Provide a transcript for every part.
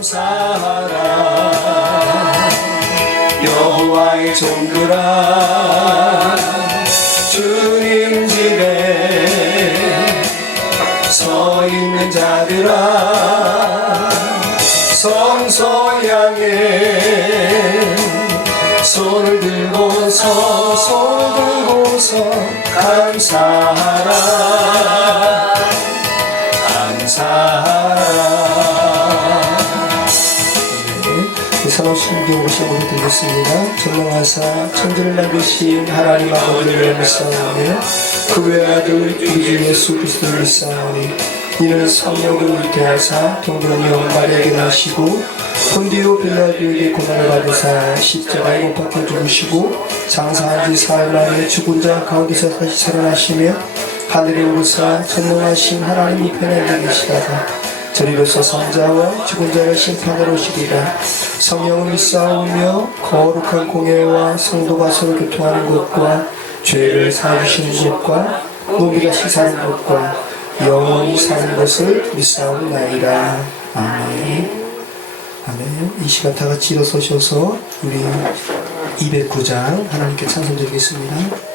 감사하라. 여호와의 종들아 주님 집에 서 있는 자들아 성소 향해 손을 들고서 감사하라. 산업신경 오시고 드리겠습니다. 전능하사 천지를 만드신 하나님 아버지를 믿사오며 그 외아들 우리 주 예수 그리스도를 믿사오니 이는 성령을 위태하사 동정녀 마리아에게 나시고 본디오 빌라도에게 고난을 받으사 십자가에 못 박혀 죽으시고 장사한 지 사흘 만에 죽은 자 가운데서 다시 살아나시며 하늘에 오르사 전능하신 하나님 우편에 앉아 계시다가 저리로서 산자와 죽은 자를 심판하러 오시리라. 성령을 믿사오며 거룩한 공예와 성도가 서로 교통하는 것과 죄를 사하주시는 것과 몸이가 씻사는 것과 영원히 사는 것을 믿사옵나이다. 아멘. 아멘. 이 시간 다 같이 일어서셔서 우리 209장 하나님께 찬송드리겠습니다.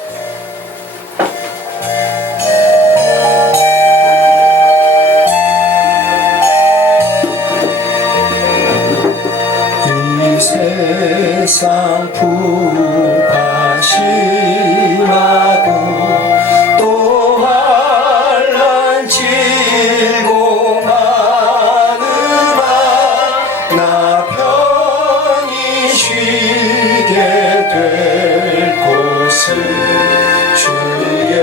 세상 부파심하고 또 환난 질고 많으나 나 편히 쉬게 될 곳은 주의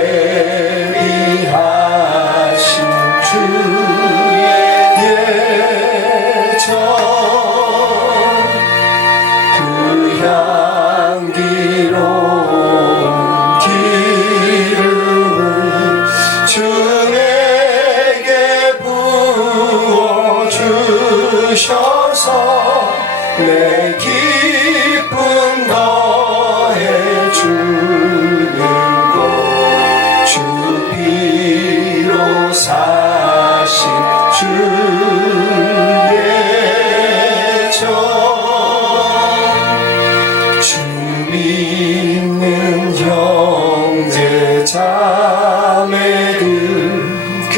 위하신 주의 예정 향기로운 기름을 주에게 부어주셔서 내 기쁨 더해주는 것 주 피로 사신 주의 정 믿는 형제 자매들 그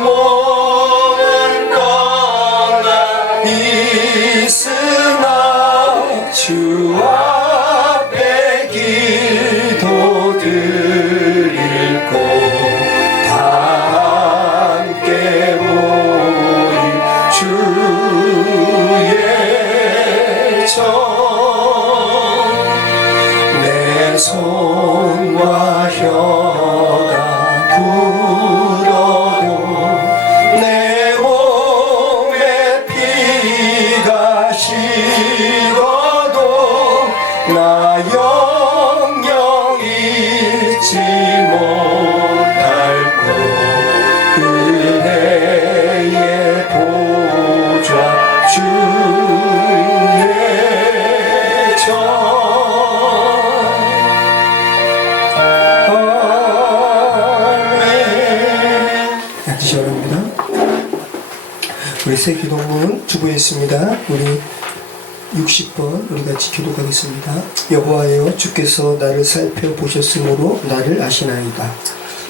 몸은 떠나 있으나 주 앞에 기도드릴 곳 다 함께 모인 주의 정 손과 혀가 불어도 내 몸에 피가 식어도 나 영영 잊지 못할 것 은혜의 보좌 주의 정 우리 새 기도문 주부했습니다. 우리 60번 우리 같이 기도하겠습니다. 여호와여 주께서 나를 살펴보셨으므로 나를 아시나이다.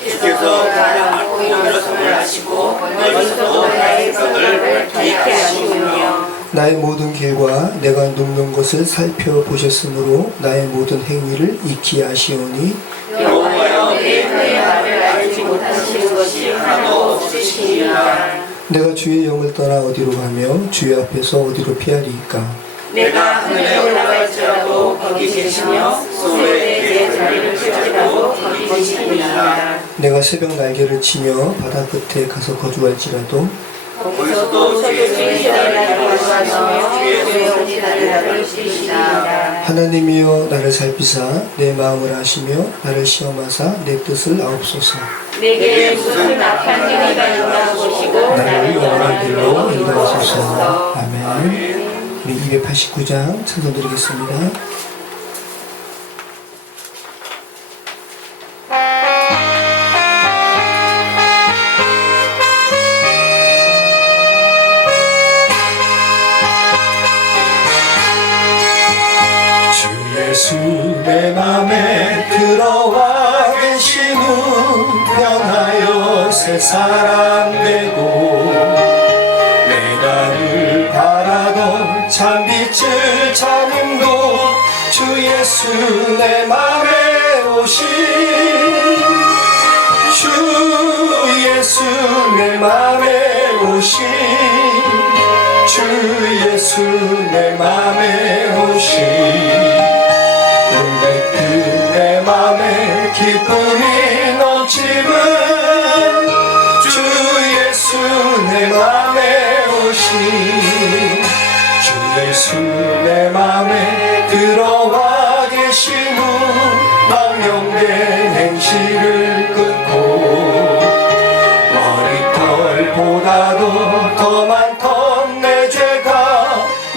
주께서 나를 안고 일어섬을 아시고 멀리서도 나의 병을 밝게 아시오며 나의 모든 길과 내가 눕는 것을 살펴보셨으므로 나의 모든 행위를 익히 아시오니 여호와여 내 혀의 말을 알지 못하시는 것이 하나도 없으시니라. 내가 주의 영을 떠나 어디로 가며 주의 앞에서 어디로 피하리이까. 내가 하늘에 올라갈지라도 거기 계시며 소에 내 자리를 펼치라도 거기 계시니라. 내가 새벽 날개를 치며 바다 끝에 가서 거주할지라도 거기서도 주의 종이 나를 구하시며 주의 영이 나를 지키시니라. 하나님이여 나를 살피사 내 마음을 아시며 나를 시험하사 내 뜻을 아옵소서. 내게 무슨 악한 행위가 있나 보시고 나를 영원한 길로 인도하소서. 아멘. 우리 289장 찬송드리겠습니다. 새 사람 되고 내가 늘 바라던 참빛을 찾음도 주 예수 내 맘에 오신 주 예수 내 맘에 오신 주 예수 내 맘에 오신 문득 내 맘에 기쁨이 넘치는 주 예수 내 맘에 오신 주 예수 내 맘에 들어와 계신 후 망령된 행실을 끊고 머리털보다도 더 많던 내 죄가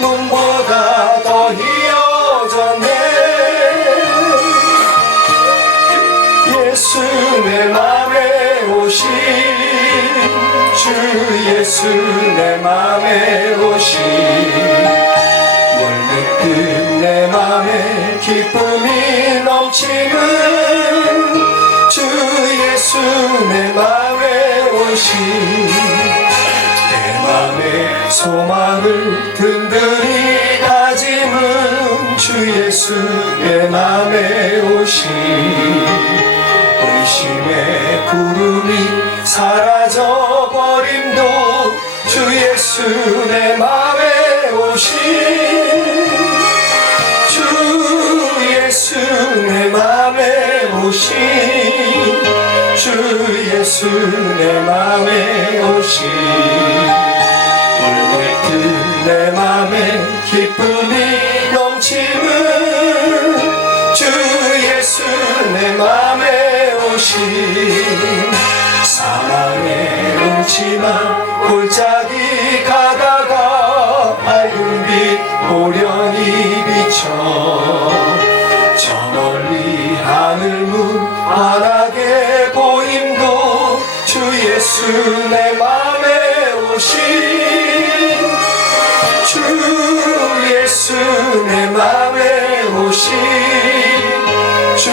눈보다 더 희어졌네 예수 내 맘에 오신 주 예수 내 맘에 오신 물밑 내 맘에 기쁨이 넘치는 주 예수 내 맘에 오신 내 맘의 소망을 든든히 다짐은 주 예수 내 맘에 오신 의심의 구름이 사라져버림도 주 예수 내 맘에 오신 주 예수 내 맘에 오신 주 예수 내 맘에 오신 물밀듯 내 맘에 기쁨이 넘치는 주 예수 내 맘에 오신 사망의 음침한 골짜기 가다가 밝은 빛 오련히 비쳐 저 멀리 하늘 문 환하게 보임도 주 예수 내 맘에 오신 주 예수 내 맘에 오신 주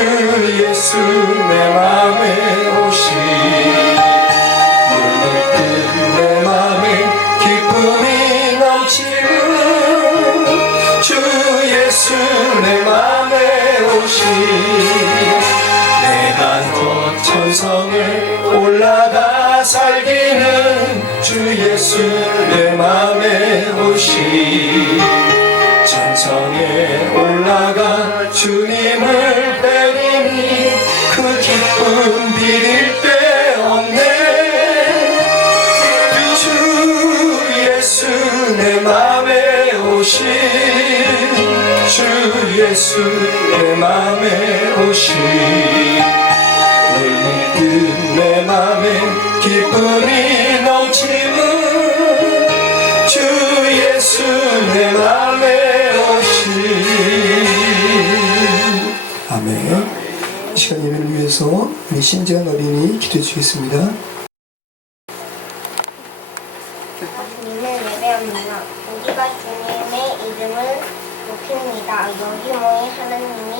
예수 내 맘에 오신 물밀듯 내 맘에 기쁨이 넘치는 주 예수 내 맘에 오신 내가 더 천성에 올라가 살기는 주 예수 내 맘에 오신 천성에 올라가 주님을 뵈리니 그 기쁨 비릴 데 없네 주 예수 내 맘에 오신 주 예수 내 맘에 오신 물밀듯 내 맘에 기쁨이 넘치는 주 예수 내 맘에 오신 아멘. 이 시간 예배를 위해서 우리 신재현 어린이 기도해 주겠습니다. 주님을 예배합니다. 우리가 주님의 이름을 높입니다. 여기 모인 하나님이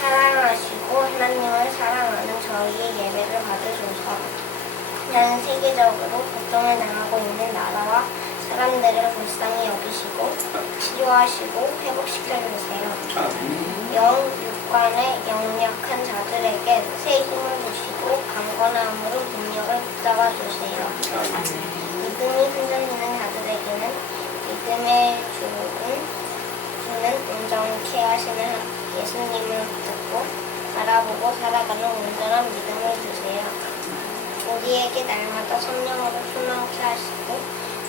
사랑하시고 하나님을 사랑하는 저희의 예배를 받으소서. 나는 세계적으로 고통을 당하고 있는 나라와 사람들을 불쌍히 여기시고 치료하시고 회복시켜주세요. 육관의 연약한 자들에게 새 힘을 주시고 강건함으로 능력을 붙잡아 주세요. 믿음이 흔들리는 자들에게는 믿음의 주는 온전케 하시는 예수님을 붙잡고 바라보고 살아가는 온전한 믿음을 주세요. 우리에게 날마다 성령으로 충만케 하시고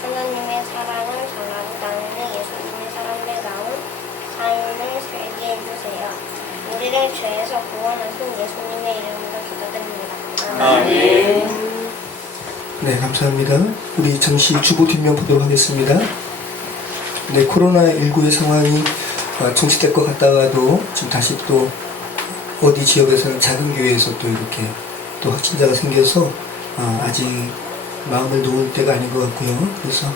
하나님의 사랑을 전하고 나누는 예수님의 사랑대다운 삶을 살게 해주세요. 우리를 죄에서 구원하신 예수님의 이름으로 기도드립니다. 아멘. 네, 감사합니다. 우리 잠시 주보 뒷면 보도록 하겠습니다. 네, 코로나19의 상황이 정치될 것 같다가도 지금 다시 또 어디 지역에서는 작은 교회에서 또 이렇게 또 확진자가 생겨서 아직 마음을 놓을 때가 아닌 것 같고요. 그래서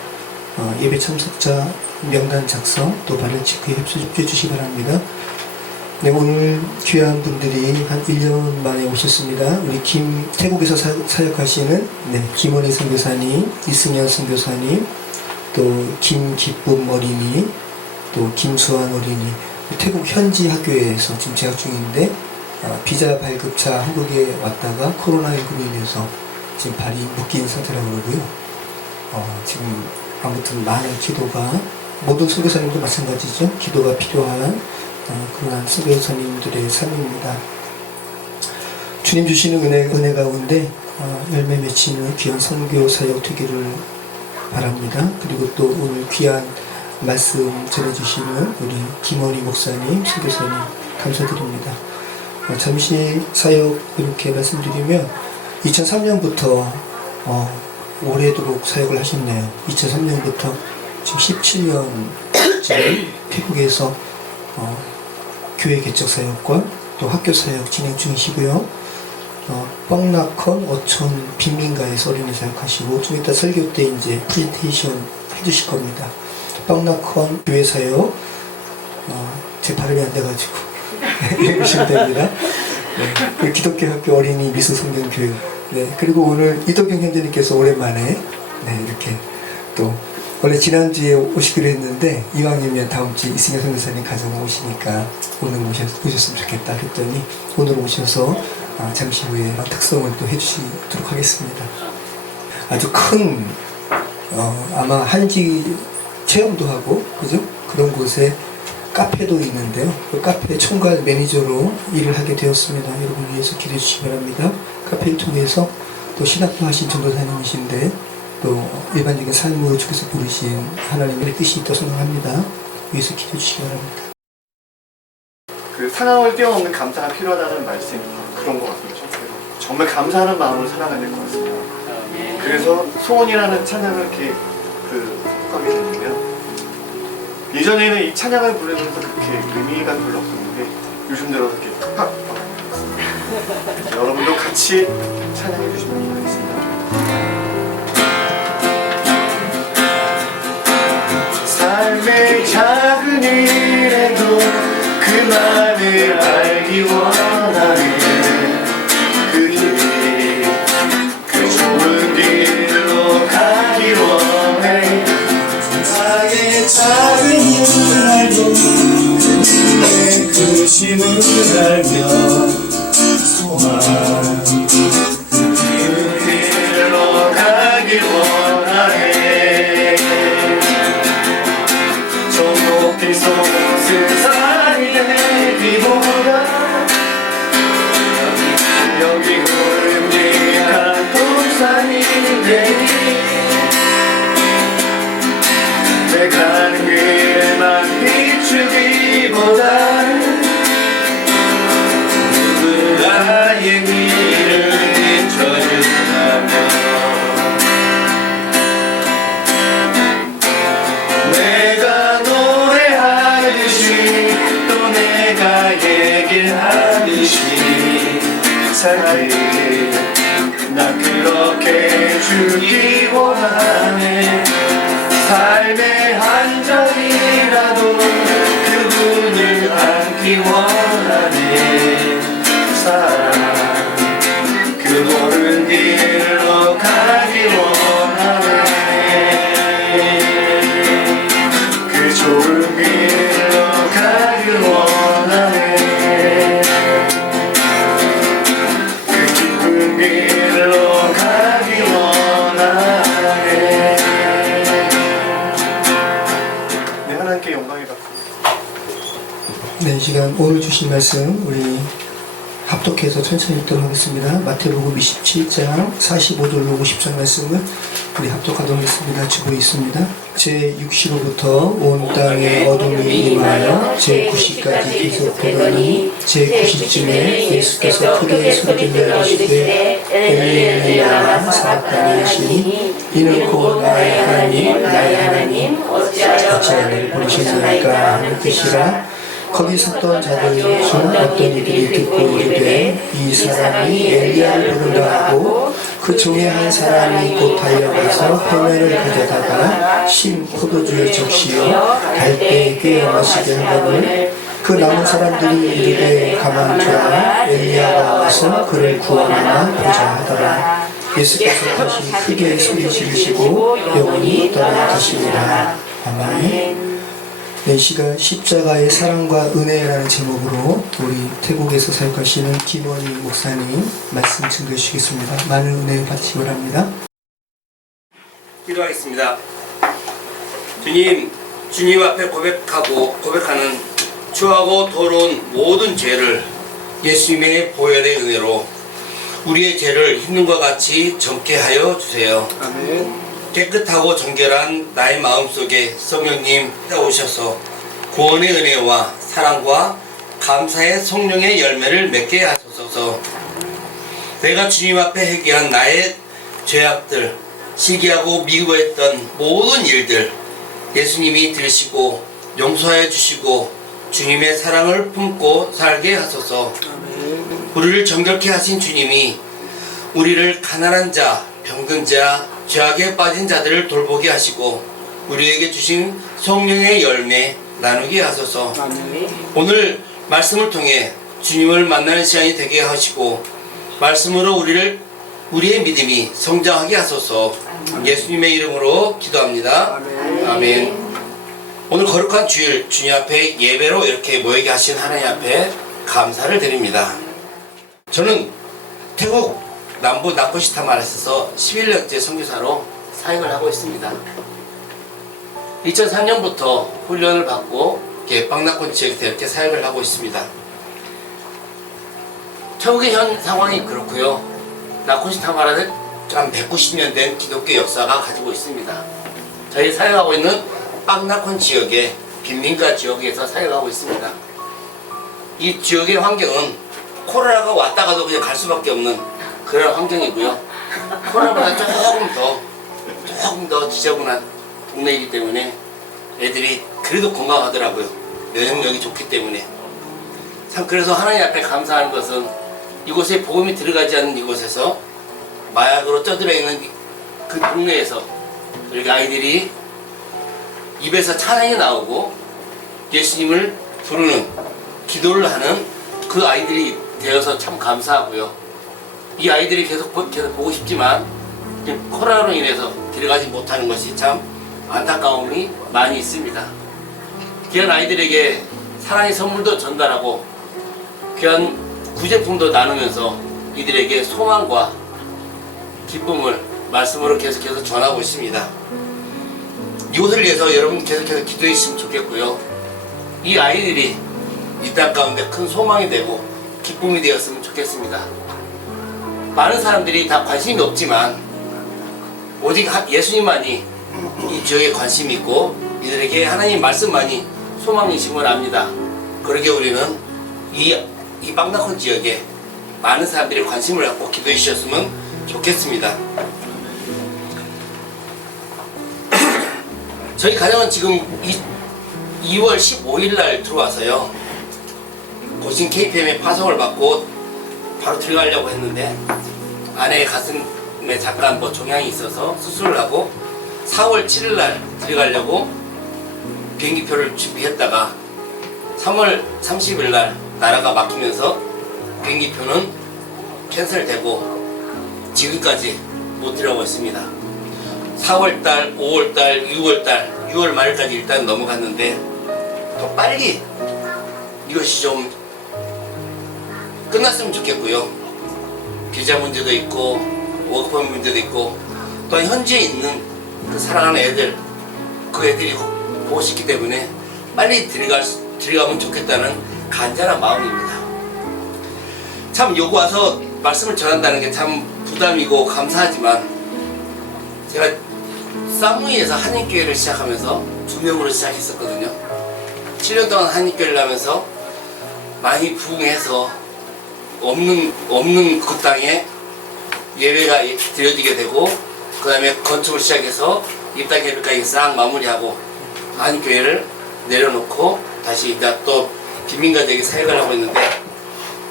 예배 참석자 명단 작성 또 발열 체크에 협조해 주시기 바랍니다. 네, 오늘 귀한 분들이 한 1년 만에 오셨습니다. 우리 태국에서 사역하시는 김원희 선교사님, 이승현 선교사님, 또 김기쁨 어린이, 또 김수환 어린이, 태국 현지 학교에서 지금 재학 중인데 비자 발급차 한국에 왔다가 코로나19로 인해서 지금 발이 묶인 상태라고 그러고요. 지금 아무튼 많은 기도가, 모든 선교사님도 마찬가지죠. 기도가 필요한 그러한 선교사님들의 삶입니다. 주님 주시는 은혜 가운데 열매 맺히는 귀한 선교 사역 되기를 바랍니다. 그리고 또 오늘 귀한 말씀 전해주시는 우리 김원희 목사님, 선교사님 감사드립니다. 잠시 사역 이렇게 말씀드리면 2003년부터 오래도록 사역을 하셨네요. 2003년부터 지금 17년째 태국에서 교회 개척 사역과 또 학교 사역 진행 중이시고요. 뻥나컨 어촌 빈민가에서 어린이 사역하시고 좀 이따 설교 때 이제 프레젠테이션 해주실 겁니다. 뻥나컨 교회 사역, 제 발음이 안 돼가지고 읽으시면 됩니다. 네, 기독교 학교 어린이 미술 성경 교육. 네, 그리고 오늘 이덕경 형제님께서 오랜만에 이렇게 또 원래 지난주에 오시기로 했는데 이왕이면 다음주에 이승현 선교사님 가정 오시니까 오늘 오셨으면 좋겠다 그랬더니 오늘 오셔서 잠시 후에 특성을 또 해주시도록 하겠습니다. 아주 큰 아마 한지 체험도 하고 그죠? 그런 곳에 카페도 있는데요. 그 카페 총괄 매니저로 일을 하게 되었습니다. 여러분 위해서 기도해 주시기 바랍니다. 카페를 통해서 또 신학도 하신 전도사님이신데 또 일반적인 삶으로 주께서 부르신 하나님의 뜻이 있다고 생각합니다. 위해서 기도해 주시기 바랍니다. 그 상황을 뛰어넘는 감사가 필요하다는 말씀이 그런 것 같습니다. 정말 감사하는 마음으로 살아가야 될 것 같습니다. 그래서 소원이라는 찬양을 이렇게 하게 됐는데요. 예전에는 이 찬양을 부르면서 그렇게 의미가 별로 없었는데 요즘 들어서 이렇게 팍 받았습니다. 여러분도 같이 찬양해 주시면 좋겠습니다. 삶의 작은 일에도 그만을 알기 원하네. 그 길이 그 좋은 길로 가기 원해. 나의 작은 일을 알고 내 크심을 알며 소망 그 길로 가기 원하네. 저 높이 솟은 산이 내기보다 여기 굵직한 동산이 되니 내 가는 길에만 비추기보다 누군가의 길을 비춰준다면 내가 노래하듯이 또 내가 얘기하듯이 살길 난 그렇게 주기 원하네. 삶의 한 점이라도 그분을 안기 원하네. 사랑 그 모든 길로 가기 원하네. 그 좋은 길로 가기 원하네. 그 기쁜 길로 가기 원하네. 하나님께 영광이 받습니다. 네, 이 시간 오늘 주신 말씀 우리 합독해서 천천히 읽도록 하겠습니다. 마태복음 27장 45절로 50절 말씀을 우리 합독하도록 하겠습니다. 주보에 있습니다. 제6시로부터 온 땅에 어둠이 임하여 제9시까지 계속되더니 제9시쯤에 예수께서 크게 소리를 내시되 엘리 엘리 라마 사박다니 하시니 이는 곧 나의 하나님 나의 하나님 어찌하여 나를 버리셨나이까 하는 뜻이라. 거기 섰던 자들 중 어떤 이들이 듣고 이르되 이 사람이 엘리야를 부른다 하고 그 중에 한 사람이 곧 달려가서 해면을 가져다가 신 포도주에 적시어 달대에 꿰어 마시게 하거늘 그 남은 사람들이 이르되 가만 두라 엘리야가 와서 그를 구원하나 보자 하더라. 예수께서 다시 크게 소리 지르시고 영원히 떠나가시니라. 아멘. 이 시간 십자가의 사랑과 은혜라는 제목으로 우리 태국에서 사역하시는 김원희 목사님 말씀 증거해 주시겠습니다. 많은 은혜 받으시기 바랍니다. 기도하겠습니다. 주님 앞에 고백하는 추하고 더러운 모든 죄를 예수님의 보혈의 은혜로 우리의 죄를 흰눈과 같이 정케 하여 주세요. 아멘. 깨끗하고 정결한 나의 마음속에 성령님 오셔서 구원의 은혜와 사랑과 감사의 성령의 열매를 맺게 하소서. 내가 주님 앞에 회개한 나의 죄악들, 시기하고 미워했던 모든 일들 예수님이 들으시고 용서해 주시고 주님의 사랑을 품고 살게 하소서. 우리를 정결케 하신 주님이 우리를 가난한 자, 병든 자, 죄악에 빠진 자들을 돌보게 하시고 우리에게 주신 성령의 열매 나누게 하소서. 오늘 말씀을 통해 주님을 만나는 시간이 되게 하시고 말씀으로 우리의 믿음이 성장하게 하소서. 예수님의 이름으로 기도합니다. 아멘. 오늘 거룩한 주일 주님 앞에 예배로 이렇게 모이게 하신 하나님 앞에 감사를 드립니다. 저는 태국 남부 나코시타마라에서 11년째 선교사로 사역을 하고 있습니다. 2003년부터 훈련을 받고 빵나콘 지역에서 이렇게 사역을 하고 있습니다. 태국의 현 상황이 그렇고요. 나코시타마라는 한 190년 된 기독교 역사가 가지고 있습니다. 저희 사역하고 있는 빵나콘 지역의 빈민가 지역에서 사역하고 있습니다. 이 지역의 환경은 코로나가 왔다가도 그냥 갈 수밖에 없는 그런 환경이고요. 코로나보다 조금 더 지저분한 동네이기 때문에 애들이 그래도 건강하더라고요. 면역력이 좋기 때문에. 참 그래서 하나님 앞에 감사하는 것은 이곳에 복음이 들어가지 않는 이곳에서 마약으로 쪄들어 있는 그 동네에서 우리 아이들이 입에서 찬양이 나오고 예수님을 부르는 기도를 하는 그 아이들이 되어서 참 감사하고요. 이 아이들이 계속 보고 싶지만 코로나로 인해서 들어가지 못하는 것이 참 안타까움이 많이 있습니다. 귀한 아이들에게 사랑의 선물도 전달하고 귀한 구제품도 나누면서 이들에게 소망과 기쁨을 말씀으로 계속해서 전하고 있습니다. 이곳을 위해서 여러분 계속해서 기도해 주시면 좋겠고요. 이 아이들이 이 땅 가운데 큰 소망이 되고 기쁨이 되었으면 좋겠습니다. 많은 사람들이 다 관심이 없지만 오직 예수님만이 이 지역에 관심이 있고 이들에게 하나님 말씀만이 소망이심을 압니다. 그러게 우리는 이 빵나콘 지역에 많은 사람들이 관심을 갖고 기도해 주셨으면 좋겠습니다. 저희 가정은 지금 2월 15일 날 들어와서요. 고신 KPM에 파송을 받고 바로 들어가려고 했는데 아내의 가슴에 잠깐 종양이 있어서 수술을 하고 4월 7일 날 들어가려고 비행기표를 준비했다가 3월 30일 날 나라가 막히면서 비행기표는 캔슬되고 지금까지 못 들어가고 있습니다. 4월달, 5월달, 6월달, 6월 말까지 일단 넘어갔는데 더 빨리 이것이 좀 끝났으면 좋겠고요. 비자 문제도 있고 워크퍼밋 문제도 있고 또 현지에 있는 그 사랑하는 애들 그 애들이 보고 싶기 때문에 빨리 들어가면 좋겠다는 간절한 마음입니다. 참 여기 와서 말씀을 전한다는 게 참 부담이고 감사하지만 제가 사무이에서 한인교회를 시작하면서 2명으로 시작했었거든요. 7년 동안 한인교회를 하면서 많이 부흥해서 없는 그 땅에 예배가 드려지게 되고 그 다음에 건축을 시작해서 입당 예배까지 싹 마무리하고 한인교회를 내려놓고 다시 이제 또 빈민가족에게 사역을 하고 있는데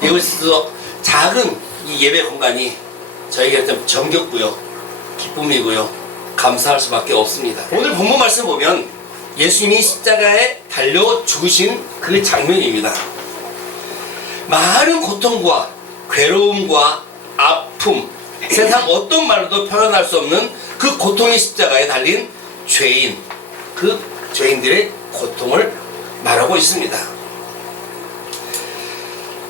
이곳에서 작은 이 예배 공간이 저에게 좀 정겹고요. 기쁨이고요. 감사할 수밖에 없습니다. 오늘 본문 말씀 보면 예수님이 십자가에 달려 죽으신 그 장면입니다. 많은 고통과 괴로움과 아픔, 세상 어떤 말로도 표현할 수 없는 그 고통의 십자가에 달린 죄인, 그 죄인들의 고통을 말하고 있습니다.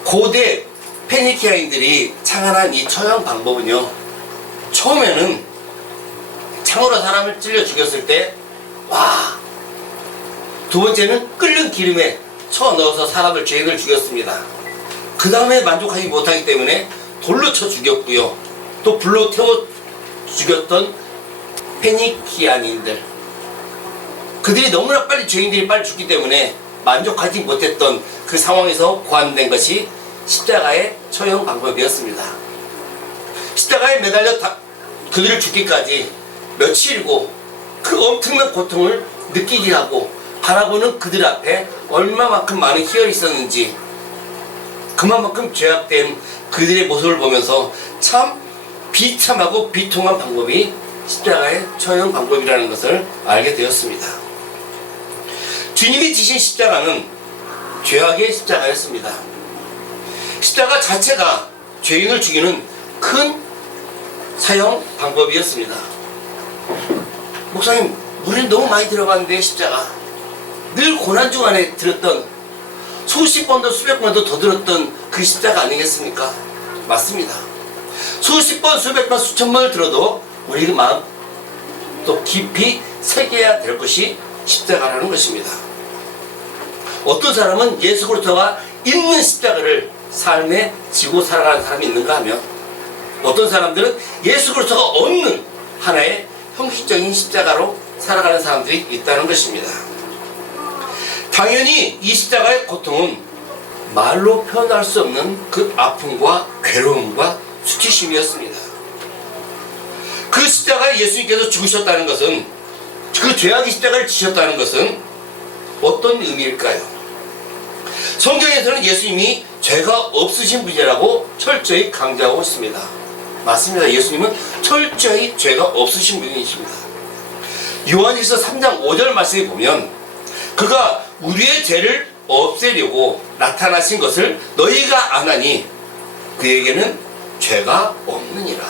고대 페니키아인들이 창안한 이 처형 방법은요, 처음에는 창으로 사람을 찔러 죽였을 때, 와, 두 번째는 끓는 기름에 쳐 넣어서 사람을, 죄인을 죽였습니다. 그 다음에 만족하지 못하기 때문에 돌로 쳐 죽였고요. 또 불로 태워 죽였던 페니키안인들, 그들이 너무나 빨리, 죄인들이 빨리 죽기 때문에 만족하지 못했던 그 상황에서 고안된 것이 십자가의 처형 방법이었습니다. 십자가에 매달려 그들을 죽기까지 며칠이고 그 엄청난 고통을 느끼게 하고 바라보는 그들 앞에 얼마만큼 많은 희열이 있었는지, 그만큼 죄악된 그들의 모습을 보면서 참 비참하고 비통한 방법이 십자가의 처형 방법이라는 것을 알게 되었습니다. 주님이 지신 십자가는 죄악의 십자가였습니다. 십자가 자체가 죄인을 죽이는 큰 사형 방법이었습니다. 목사님, 우리는 너무 많이 들어봤는데 십자가 늘 고난 중 안에 들었던, 수십 번도 수백 번도 더 들었던 그 십자가 아니겠습니까? 맞습니다. 수십 번, 수백 번, 수천 번을 들어도 우리 마음 또 깊이 새겨야 될 것이 십자가라는 것입니다. 어떤 사람은 예수 그리스도가 있는 십자가를 삶에 지고 살아가는 사람이 있는가 하면, 어떤 사람들은 예수 그리스도가 없는 하나의 형식적인 십자가로 살아가는 사람들이 있다는 것입니다. 당연히 이 십자가의 고통은 말로 표현할 수 없는 그 아픔과 괴로움과 수치심이었습니다. 그 십자가에 예수님께서 죽으셨다는 것은, 그 죄악의 십자가를 지셨다는 것은 어떤 의미일까요? 성경에서는 예수님이 죄가 없으신 분이라고 철저히 강조하고 있습니다. 맞습니다. 예수님은 철저히 죄가 없으신 분이십니다. 요한일서 3장 5절 말씀에 보면, 그가 우리의 죄를 없애려고 나타나신 것을 너희가 아나니 그에게는 죄가 없느니라.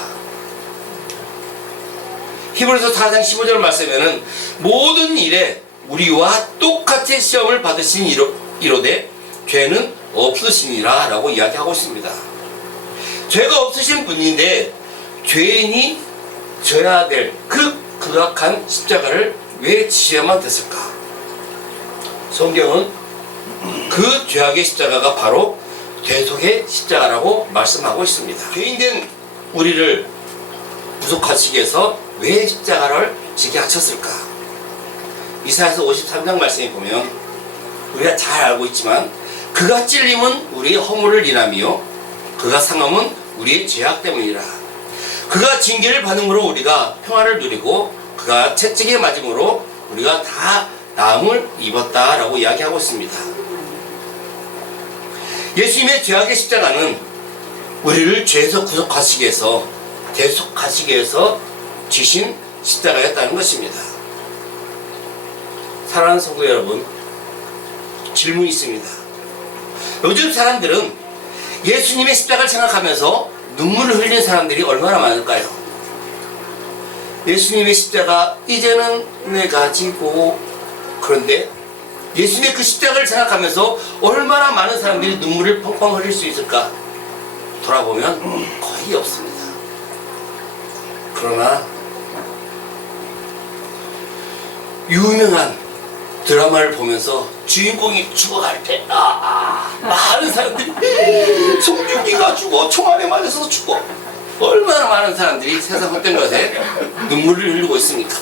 히브리서 4장 15절 말씀에는 모든 일에 우리와 똑같이 시험을 받으신 이로되 죄는 없으시니라 라고 이야기하고 있습니다. 죄가 없으신 분인데 죄인이 져야 될 그 극악한 십자가를 왜 지셔야만 됐을까? 성경은 그 죄악의 십자가가 바로 대속의 십자가라고 말씀하고 있습니다. 죄인된 우리를 구속하시기 위해서 왜 십자가를 지게 하셨을까? 이사야서 53장 말씀에 보면 우리가 잘 알고 있지만, 그가 찔림은 우리의 허물을 인하며 그가 상함은 우리의 죄악 때문이라. 그가 징계를 받음으로 우리가 평화를 누리고 그가 채찍에 맞음으로 우리가 다 나음을 입었다라고 이야기하고 있습니다. 예수님의 죄악의 십자가는 우리를 죄에서 구속하시기 위해서, 대속하시기 위해서 지신 십자가였다는 것입니다. 사랑하는 성도 여러분, 질문이 있습니다. 요즘 사람들은 예수님의 십자가를 생각하면서 눈물을 흘리는 사람들이 얼마나 많을까요? 예수님의 십자가 이제는 내가 지고, 그런데 예수님의 그 십자가를 생각하면서 얼마나 많은 사람들이 눈물을 펑펑 흘릴 수 있을까? 돌아보면 거의 없습니다. 그러나 유명한 드라마를 보면서 주인공이 죽어갈 때 많은 사람들이 송중기가 죽어, 총알에 맞아서 죽어, 얼마나 많은 사람들이 세상 헛된 것에 눈물을 흘리고 있습니까?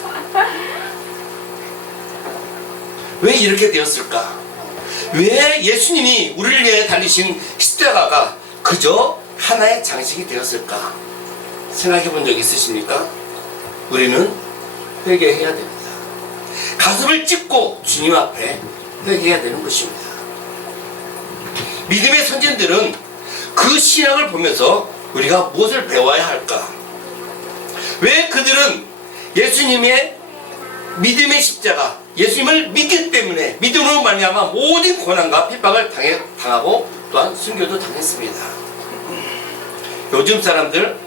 왜 이렇게 되었을까? 왜 예수님이 우리를 위해 달리신 십자가가 그저 하나의 장식이 되었을까? 생각해 본 적 있으십니까? 우리는 회개해야 됩니다. 가슴을 찢고 주님 앞에 회개해야 되는 것입니다. 믿음의 선진들은 그 신앙을 보면서 우리가 무엇을 배워야 할까? 왜 그들은 예수님의 믿음의 십자가, 예수님을 믿기 때문에 믿음으로 말미암아 모든 고난과 핍박을 당하고 또한 순교도 당했습니다. 요즘 사람들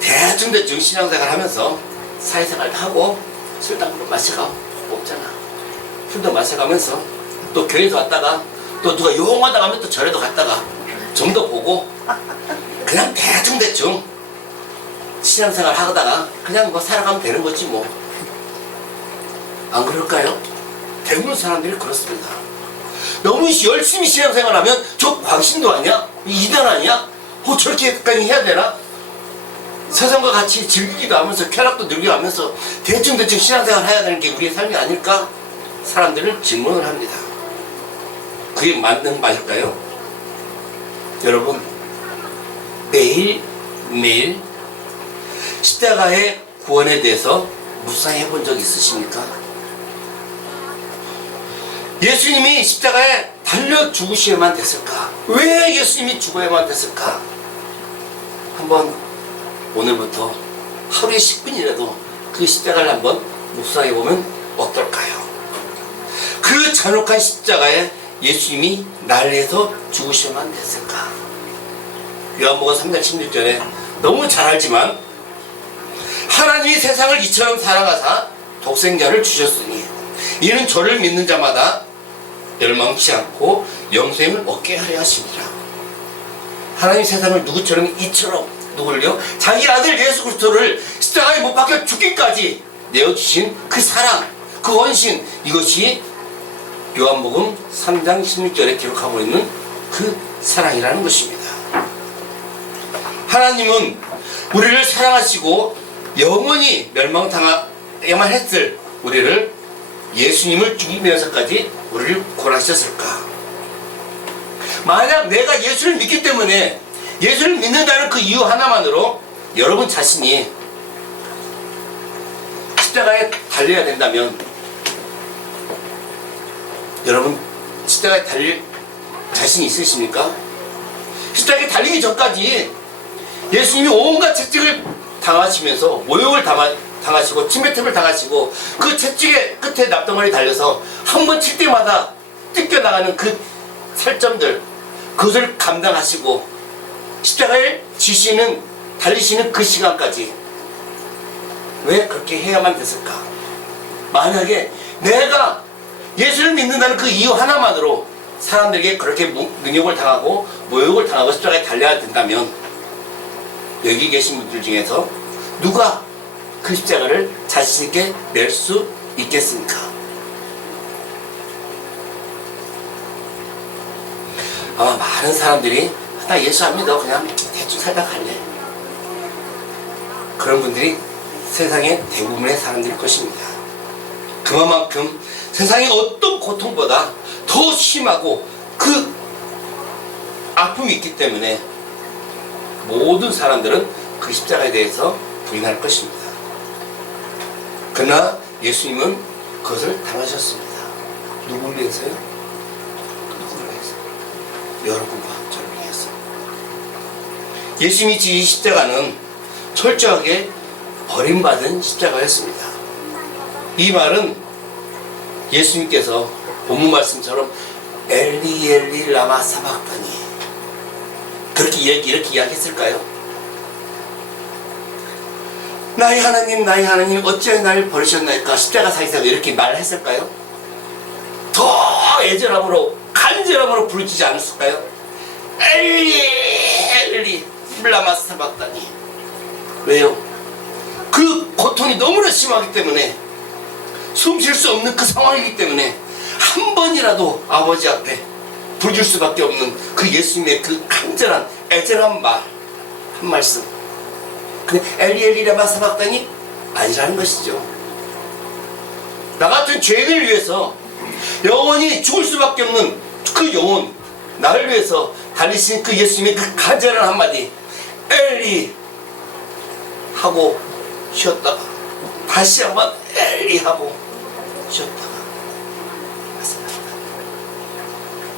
대충 신앙생활 하면서 사회생활도 하고 술도 마셔가고 없잖아. 술도 마셔가면서 또 교회도 갔다가 또 누가 용하다 하면 또 절에도 갔다가 점도 보고 그냥 대충 신앙생활 하다가 그냥 뭐 살아가면 되는 거지 뭐. 안 그럴까요? 대부분 사람들이 그렇습니다. 너무 열심히 신앙생활하면 저 광신도 아니야? 이단 아니야? 저렇게까지 해야 되나? 세상과 같이 즐기기도 하면서 쾌락도 늘려가면서 대충 신앙생활 해야 되는 게 우리의 삶이 아닐까? 사람들을 질문을 합니다. 그게 맞는 말일까요? 여러분, 매일 십자가의 구원에 대해서 묵상해 본 적 있으십니까? 예수님이 십자가에 달려 죽으셔야만 됐을까? 왜 예수님이 죽어야만 됐을까? 한번 오늘부터 하루에 10분이라도 그 십자가를 한번 묵상해 보면 어떨까요? 그 잔혹한 십자가에 예수님이 날 위해서 죽으셔야만 됐을까? 요한복음 3장 16절에 너무 잘 알지만 하나님이 세상을 이처럼 사랑하사 독생자를 주셨으니 이는 저를 믿는 자마다 멸망치 않고 영생을 얻게 하려 하십니다. 하나님 세상을 이처럼 누굴요? 자기 아들 예수 그리스도를 십자가에 못 박혀 죽기까지 내어주신 그 사랑, 그 헌신, 이것이 요한복음 3장 16절에 기록하고 있는 그 사랑이라는 것입니다. 하나님은 우리를 사랑하시고 영원히 멸망당하야만 했을 우리를 예수님을 죽이면서까지 우리를 구원하셨을까? 만약 내가 예수를 믿기 때문에 예수를 믿는다는 그 이유 하나만으로 여러분 자신이 십자가에 달려야 된다면 여러분 십자가에 달릴 자신 있으십니까? 십자가에 달리기 전까지 예수님이 온갖 채찍을 당하시면서 모욕을 당하시고 침뱉음을 당하시고 그 채찍의 끝에 납덩어리 달려서 한 번 칠 때마다 뜯겨나가는 그 살점들, 그것을 감당하시고 십자가에 달리시는 그 시간까지 왜 그렇게 해야만 됐을까? 만약에 내가 예수를 믿는다는 그 이유 하나만으로 사람들에게 그렇게 능욕을 당하고 모욕을 당하고 십자가에 달려야 된다면 여기 계신 분들 중에서 누가 그 십자가를 자신있게 낼 수 있겠습니까? 아마 많은 사람들이 나 예수 안 믿어 그냥 대충 살다 갈래, 그런 분들이 세상의 대부분의 사람들일 것입니다. 그만큼 세상의 어떤 고통보다 더 심하고 그 아픔이 있기 때문에 모든 사람들은 그 십자가에 대해서 부인할 것입니다. 그러나 예수님은 그것을 당하셨습니다. 누구를 위해서요? 누구를 위해서? 여러분과 저를 위해서. 예수님이 지신 십자가는 철저하게 버림받은 십자가였습니다. 이 말은 예수님께서 본문 말씀처럼 엘리 엘리 라마 사박다니 이렇게 이야기했을까요? 나의 하나님 어찌하여 나를 버리셨나이까? 십자가 사이사가 이렇게 말했을까요? 더 애절함으로 간절함으로 부르짖지 않았을까요? 엘리 엘리 라마 사박다니. 왜요? 그 고통이 너무나 심하기 때문에, 숨 쉴 수 없는 그 상황이기 때문에 한 번이라도 아버지 앞에 부르짖을 수밖에 없는 그 예수님의 그 간절한 애절한 말 한 말씀. 근데 엘리 엘리 라마 사박다니 아니라는 것이죠. 나 같은 죄인을 위해서 영원히 죽을 수밖에 없는 그 영혼, 나를 위해서 달리신 그 예수님의 그 간절한 한마디 엘리 하고 쉬었다가 다시 한번 엘리 하고 쉬었다가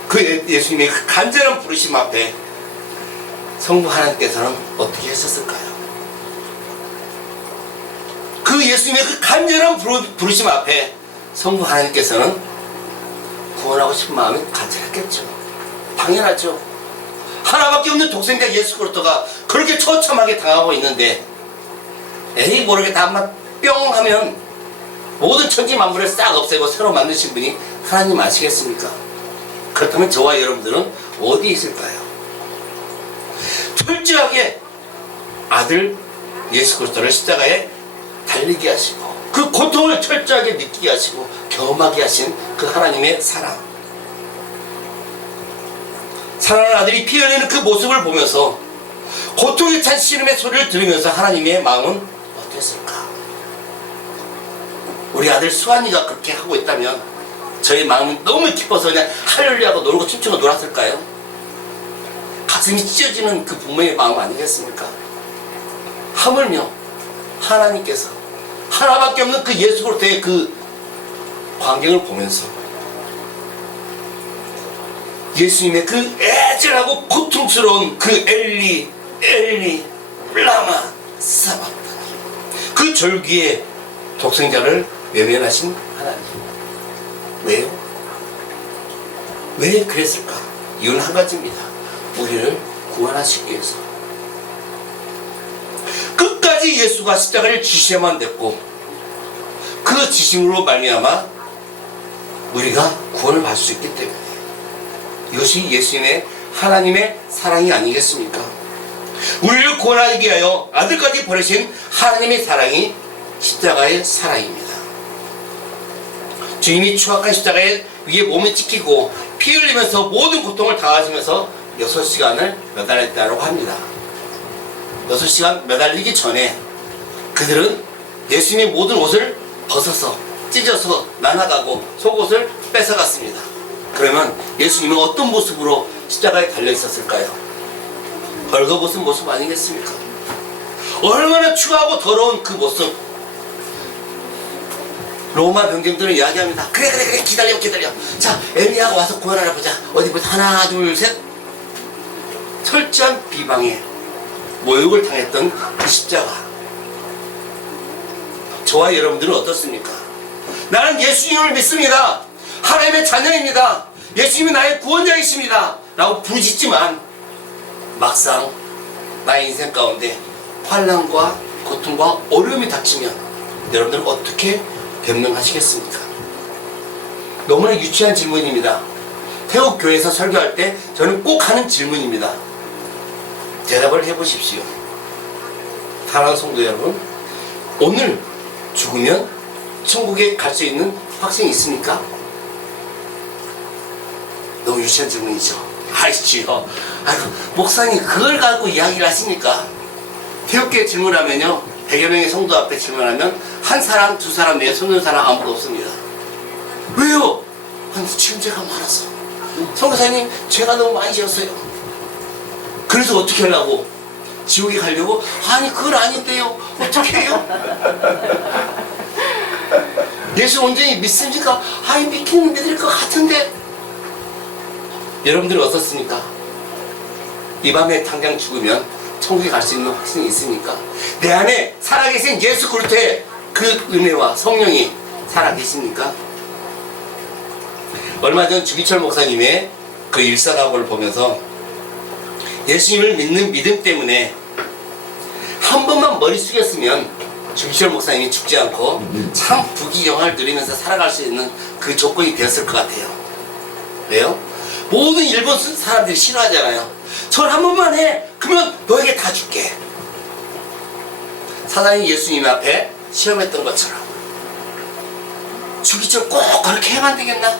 그 예수님의 그 간절한 부르심 앞에 성부 하나님께서는 어떻게 하셨을까요? 그 예수님의 그 간절한 부르심 앞에 성부 하나님께서는 구원하고 싶은 마음이 간절했겠죠. 당연하죠. 하나밖에 없는 독생자 예수 그리스도가 그렇게 처참하게 당하고 있는데 에이 모르게 다 한번 뿅 하면 모든 천지 만물을 싹 없애고 새로 만드신 분이 하나님 아시겠습니까? 그렇다면 저와 여러분들은 어디에 있을까요? 철저하게 아들 예수 그리스도를 십자가에 달리게 하시고 그 고통을 철저하게 느끼게 하시고 경험하게 하신 그 하나님의 사랑, 사랑하는 아들이 피 흘리는 그 모습을 보면서 고통에 찬 신음의 소리를 들으면서 하나님의 마음은 어땠을까? 우리 아들 수환이가 그렇게 하고 있다면 저희 마음은 너무 기뻐서 그냥 할렐루야하고 놀고 춤추고 놀았을까요? 가슴이 찢어지는 그 부모의 마음 아니겠습니까? 하물며 하나님께서 하나밖에 없는 그 예수 그리스도의 그 광경을 보면서 예수님의 그 애절하고 고통스러운 그 엘리 라마 사박다니 그 절기에 독생자를 외면하신 하나님. 왜요? 왜 그랬을까? 이유는 한 가지입니다. 우리를 구원하시기 위해서. 끝까지 예수가 십자가를 지셔야만 됐고 그 지심으로 말미암아 우리가 구원을 받을 수 있기 때문에 이것이 예수님의 하나님의 사랑이 아니겠습니까? 우리를 구원하기 위하여 아들까지 보내신 하나님의 사랑이 십자가의 사랑입니다. 주님이 추악한 십자가에 위에 몸을 찍히고 피 흘리면서 모든 고통을 당하시면서 6시간을 매달렸다고 합니다. 6시간 매달리기 전에 그들은 예수님의 모든 옷을 벗어서 찢어서 나눠가고 속옷을 뺏어갔습니다. 그러면 예수님은 어떤 모습으로 십자가에 달려 있었을까요? 벌거벗은 모습 아니겠습니까? 얼마나 추하고 더러운 그 모습. 로마 병정들은 이야기합니다. 그래 기다려. 자 엘리야가 와서 구원하나 보자. 어디 보자. 하나 둘 셋. 철저한 비방에 모욕을 당했던 그 십자가. 저와 여러분들은 어떻습니까? 나는 예수님을 믿습니다. 하나님의 자녀입니다. 예수님이 나의 구원자이십니다. 라고 부르짖지만 막상 나의 인생 가운데 환난과 고통과 어려움이 닥치면 여러분들은 어떻게 변명하시겠습니까? 너무나 유치한 질문입니다. 태국교회에서 설교할 때 저는 꼭 하는 질문입니다. 대답을 해보십시오. 사랑하는 성도 여러분, 오늘 죽으면 천국에 갈 수 있는 확신이 있습니까? 너무 유치한 질문이죠. 아이씨요. 아이고, 목사님 그걸 가지고 이야기를 하십니까? 태국교회 질문하면요, 100여 명의 성도 앞에 질문하면 한 사람, 두 사람 외에 손 드는 사람 아무도 없습니다. 왜요? 아니, 지금 죄가 많아서. 성도사님, 죄가 너무 많이 지었어요. 그래서 어떻게 하려고? 지옥에 가려고? 아니, 그건 아닌데요. 어떻게 해요? 예수 온전히 믿습니까? 아니, 믿기는 믿을 것 같은데. 여러분들은 어떻습니까? 이 밤에 당장 죽으면 천국에 갈 수 있는 확신이 있습니까? 내 안에 살아계신 예수 그리스도의 그 은혜와 성령이 살아계십니까? 얼마 전 주기철 목사님의 그 일사각오를 보면서 예수님을 믿는 믿음 때문에 한 번만 머리 숙였으면 주기철 목사님이 죽지 않고 참 부귀영화를 누리면서 살아갈 수 있는 그 조건이 되었을 것 같아요. 왜요? 모든 일본 사람들이 싫어하잖아요. 절 한 번만 해. 그러면 너에게 다 줄게. 사단이 예수님 앞에 시험했던 것처럼 주기철 꼭 그렇게 해만 되겠나?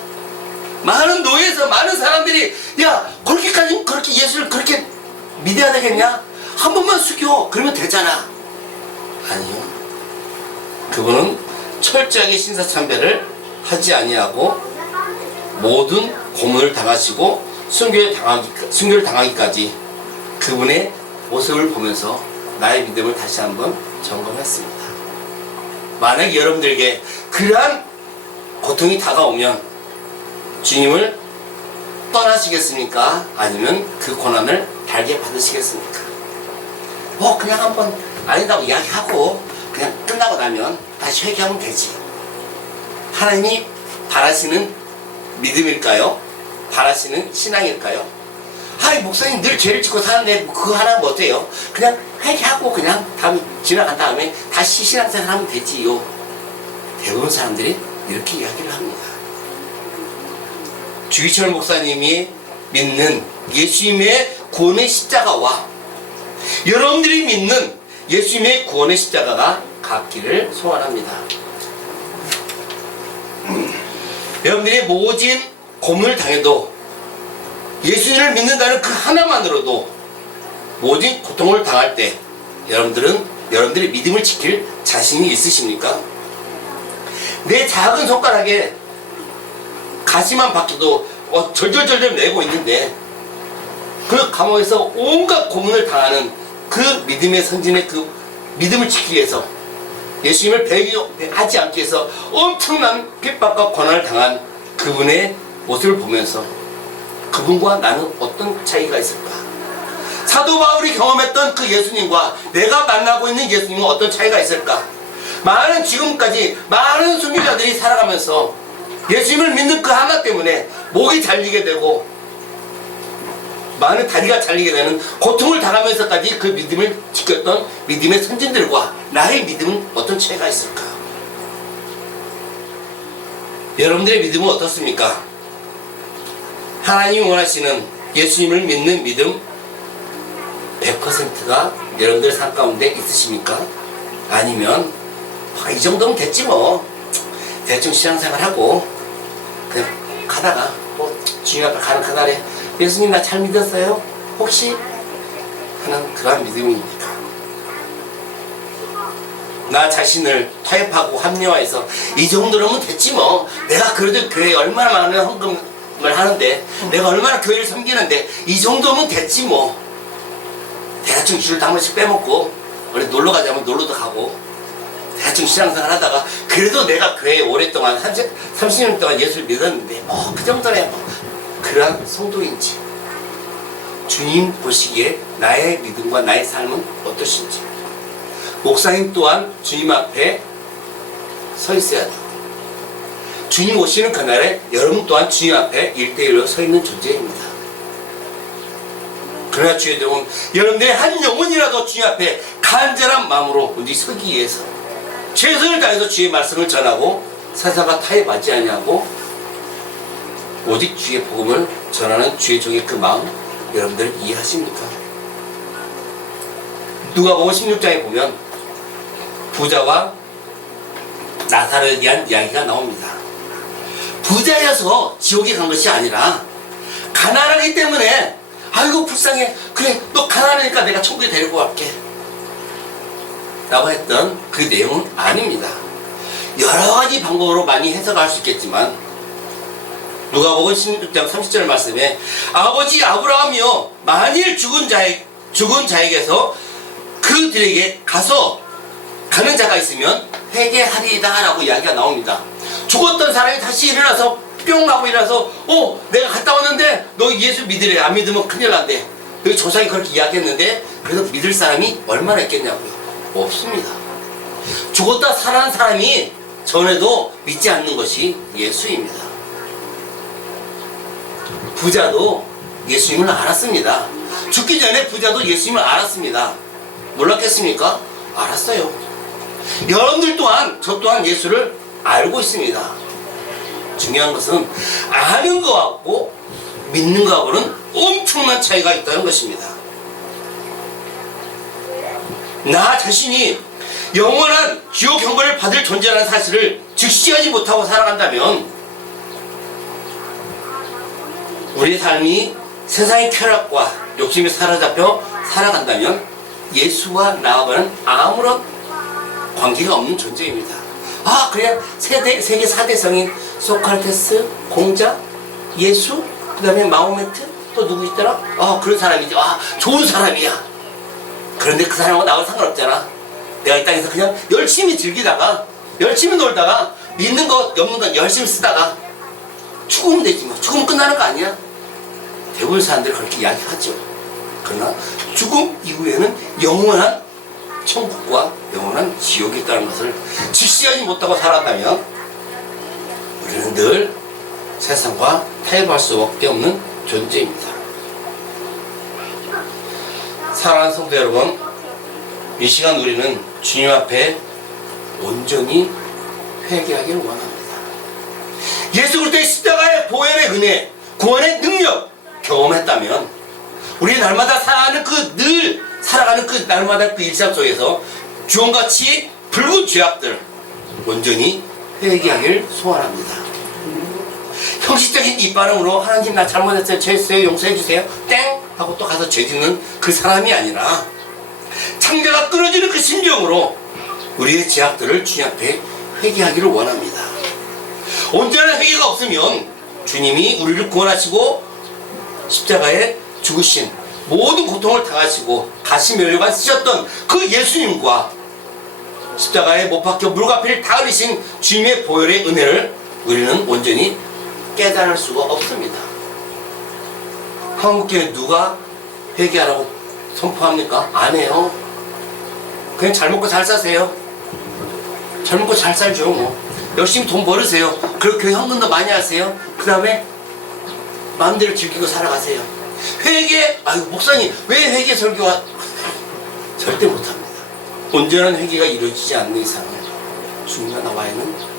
많은 노예에서 많은 사람들이 야 그렇게까지 그렇게 예수를 그렇게 믿어야 되겠냐? 한 번만 숙여. 그러면 되잖아. 아니요. 그분은 철저하게 신사참배를 하지 아니하고 모든 고문을 당하시고 순교를 당하기까지 그분의 모습을 보면서 나의 믿음을 다시 한번 점검했습니다. 만약 여러분들에게 그러한 고통이 다가오면 주님을 떠나시겠습니까? 아니면 그 고난을 달게 받으시겠습니까? 그냥 한번 아니다고 이야기하고 그냥 끝나고 나면 다시 회개하면 되지. 하나님이 바라시는 믿음일까요? 바라시는 신앙일까요? 아이 목사님 늘 죄를 짓고 사는데 그거 하나 뭐 어때요? 그냥 회개하고 그냥 다음 지나간 다음에 다시 신앙생활 하면 되지요. 대부분 사람들이 이렇게 이야기를 합니다. 주기철 목사님이 믿는 예수님의 구원의 십자가와 여러분들이 믿는 예수님의 구원의 십자가가 같기를 소원합니다. 여러분들이 모진 고문을 당해도 예수님을 믿는다는 그 하나만으로도 모진 고통을 당할 때 여러분들의 믿음을 지킬 자신이 있으십니까? 내 작은 손가락에 가시만 박혀도 절절절절 내고 있는데 그 감옥에서 온갖 고문을 당하는 그 믿음의 선진의 그 믿음을 지키기 위해서 예수님을 배교하지 않기 위해서 엄청난 핍박과 고난을 당한 그분의 모습을 보면서 그분과 나는 어떤 차이가 있을까? 사도 바울이 경험했던 그 예수님과 내가 만나고 있는 예수님은 어떤 차이가 있을까? 지금까지 많은 순교자들이 살아가면서 예수님을 믿는 그 하나 때문에 목이 잘리게 되고 많은 다리가 잘리게 되는 고통을 당하면서까지 그 믿음을 지켰던 믿음의 선진들과 나의 믿음은 어떤 차이가 있을까? 여러분들의 믿음은 어떻습니까? 하나님이 원하시는 예수님을 믿는 믿음 100%가 여러분들 삶 가운데 있으십니까? 아니면 이 정도면 됐지 뭐 대충 신앙생활하고 그냥 가다가 뭐 주님 앞에 가는 그날에 예수님 나 잘 믿었어요? 혹시? 하는 그런 믿음입니까? 나 자신을 타협하고 합리화해서 이 정도라면 됐지 뭐 내가 그래도 교회에 얼마나 많은 헌금을 하는데 내가 얼마나 교회를 섬기는데 이 정도면 됐지 뭐 대충 주일도 한 번씩 빼먹고 원래 놀러 가자면 놀러도 가고 대충 신앙생활 하다가 그래도 내가 교회에 오랫동안 30년 동안 예수를 믿었는데 그 정도네 뭐 그런 성도인지 주님 보시기에 나의 믿음과 나의 삶은 어떠신지 목사님 또한 주님 앞에 서 있어야 돼요. 주님 오시는 그날에 여러분 또한 주님 앞에 1대1로 서 있는 존재입니다. 그러나 주의 여러분, 여러분들의 한 영혼이라도 주님 앞에 간절한 마음으로 어디 서기 위해서 최선을 다해서 주의 말씀을 전하고 사사가 타협하지 아니하고 오직 주의 복음을 전하는 주의 종의 그 마음 여러분들 이해하십니까? 누가복음 16장에 보면 부자와 나사로에 대한 이야기가 나옵니다. 부자여서 지옥에 간 것이 아니라 가난하기 때문에 아이고 불쌍해 그래 너 가난하니까 내가 천국에 데리고 갈게 라고 했던 그 내용은 아닙니다. 여러 가지 방법으로 많이 해석할 수 있겠지만 누가복음 16장 30절 말씀에 아버지 아브라함이여 만일 죽은 자에게서 그들에게 가는 자가 있으면 회개하리이다 라고 이야기가 나옵니다. 죽었던 사람이 다시 일어나서 뿅 하고 일어나서 내가 갔다 왔는데 너 예수 믿으래 안 믿으면 큰일 난대 여기 조상이 그렇게 이야기했는데 그래서 믿을 사람이 얼마나 있겠냐고요. 없습니다. 죽었다 살아난 사람이 전에도 믿지 않는 것이 예수입니다. 부자도 예수님을 알았습니다. 죽기 전에 부자도 예수님을 알았습니다. 몰랐겠습니까? 알았어요. 여러분들 또한 저 또한 예수를 알고 있습니다. 중요한 것은 아는 거하고 믿는 거하고는 엄청난 차이가 있다는 것입니다. 나 자신이 영원한 지옥 형벌을 받을 존재라는 사실을 직시하지 못하고 살아간다면 우리 삶이 세상의 쾌락과 욕심에 사로잡혀 살아간다면 예수와 나와는 아무런 관계가 없는 존재입니다. 그냥 세계 4대 성인 소크라테스, 공자, 예수, 그 다음에 마호메트 또 누구 있더라? 그런 사람이지. 좋은 사람이야. 그런데 그 사람하고 나하고 상관없잖아. 내가 이 땅에서 그냥 열심히 즐기다가 열심히 놀다가 믿는 거 없는 건 열심히 쓰다가 죽으면 되지 뭐. 죽으면 끝나는 거 아니야? 대부분 사람들이 그렇게 이야기하죠. 그러나 죽음 이후에는 영원한 천국과 영원한 지옥이 있다는 것을 직시하지 못하고 살았다면 우리는 늘 세상과 타협할 수밖에 없는 존재입니다. 사랑하는 성도 여러분, 이 시간 우리는 주님 앞에 온전히 회개하기를 원합니다. 예수 그리스도의 십자가의 보혈의 은혜, 구원의 능력 경험했다면 우리 날마다 살아가는 그 날마다 그 일상 속에서 주원같이 붉은 죄악들 온전히 회개하기를 소원합니다. 형식적인 입반응으로 하나님 나 잘못했어요, 죄했어요, 용서해주세요 땡 하고 또 가서 죄 짓는 그 사람이 아니라 창자가 끊어지는 그 심정으로 우리의 죄악들을 주님 앞에 회개하기를 원합니다. 온전한 회개가 없으면 주님이 우리를 구원하시고 십자가에 죽으신 모든 고통을 당하시고 가시면류관 쓰셨던 그 예수님과 십자가에 못 박혀 물과피를 다 흘리신 주님의 보혈의 은혜를 우리는 온전히 깨달을 수가 없습니다. 한국교회 누가 회개하라고 선포합니까? 안 해요. 그냥 잘 먹고 잘 사세요. 잘 먹고 잘 살죠. 뭐 열심히 돈 벌으세요. 그리고 교회 헌금도 많이 하세요. 그 다음에 마음대로 즐기고 살아가세요. 회개, 아유 목사님 왜 회개 설교가 절대 못합니다. 온전한 회개가 이루어지지 않는 이상은 주님과 나와에는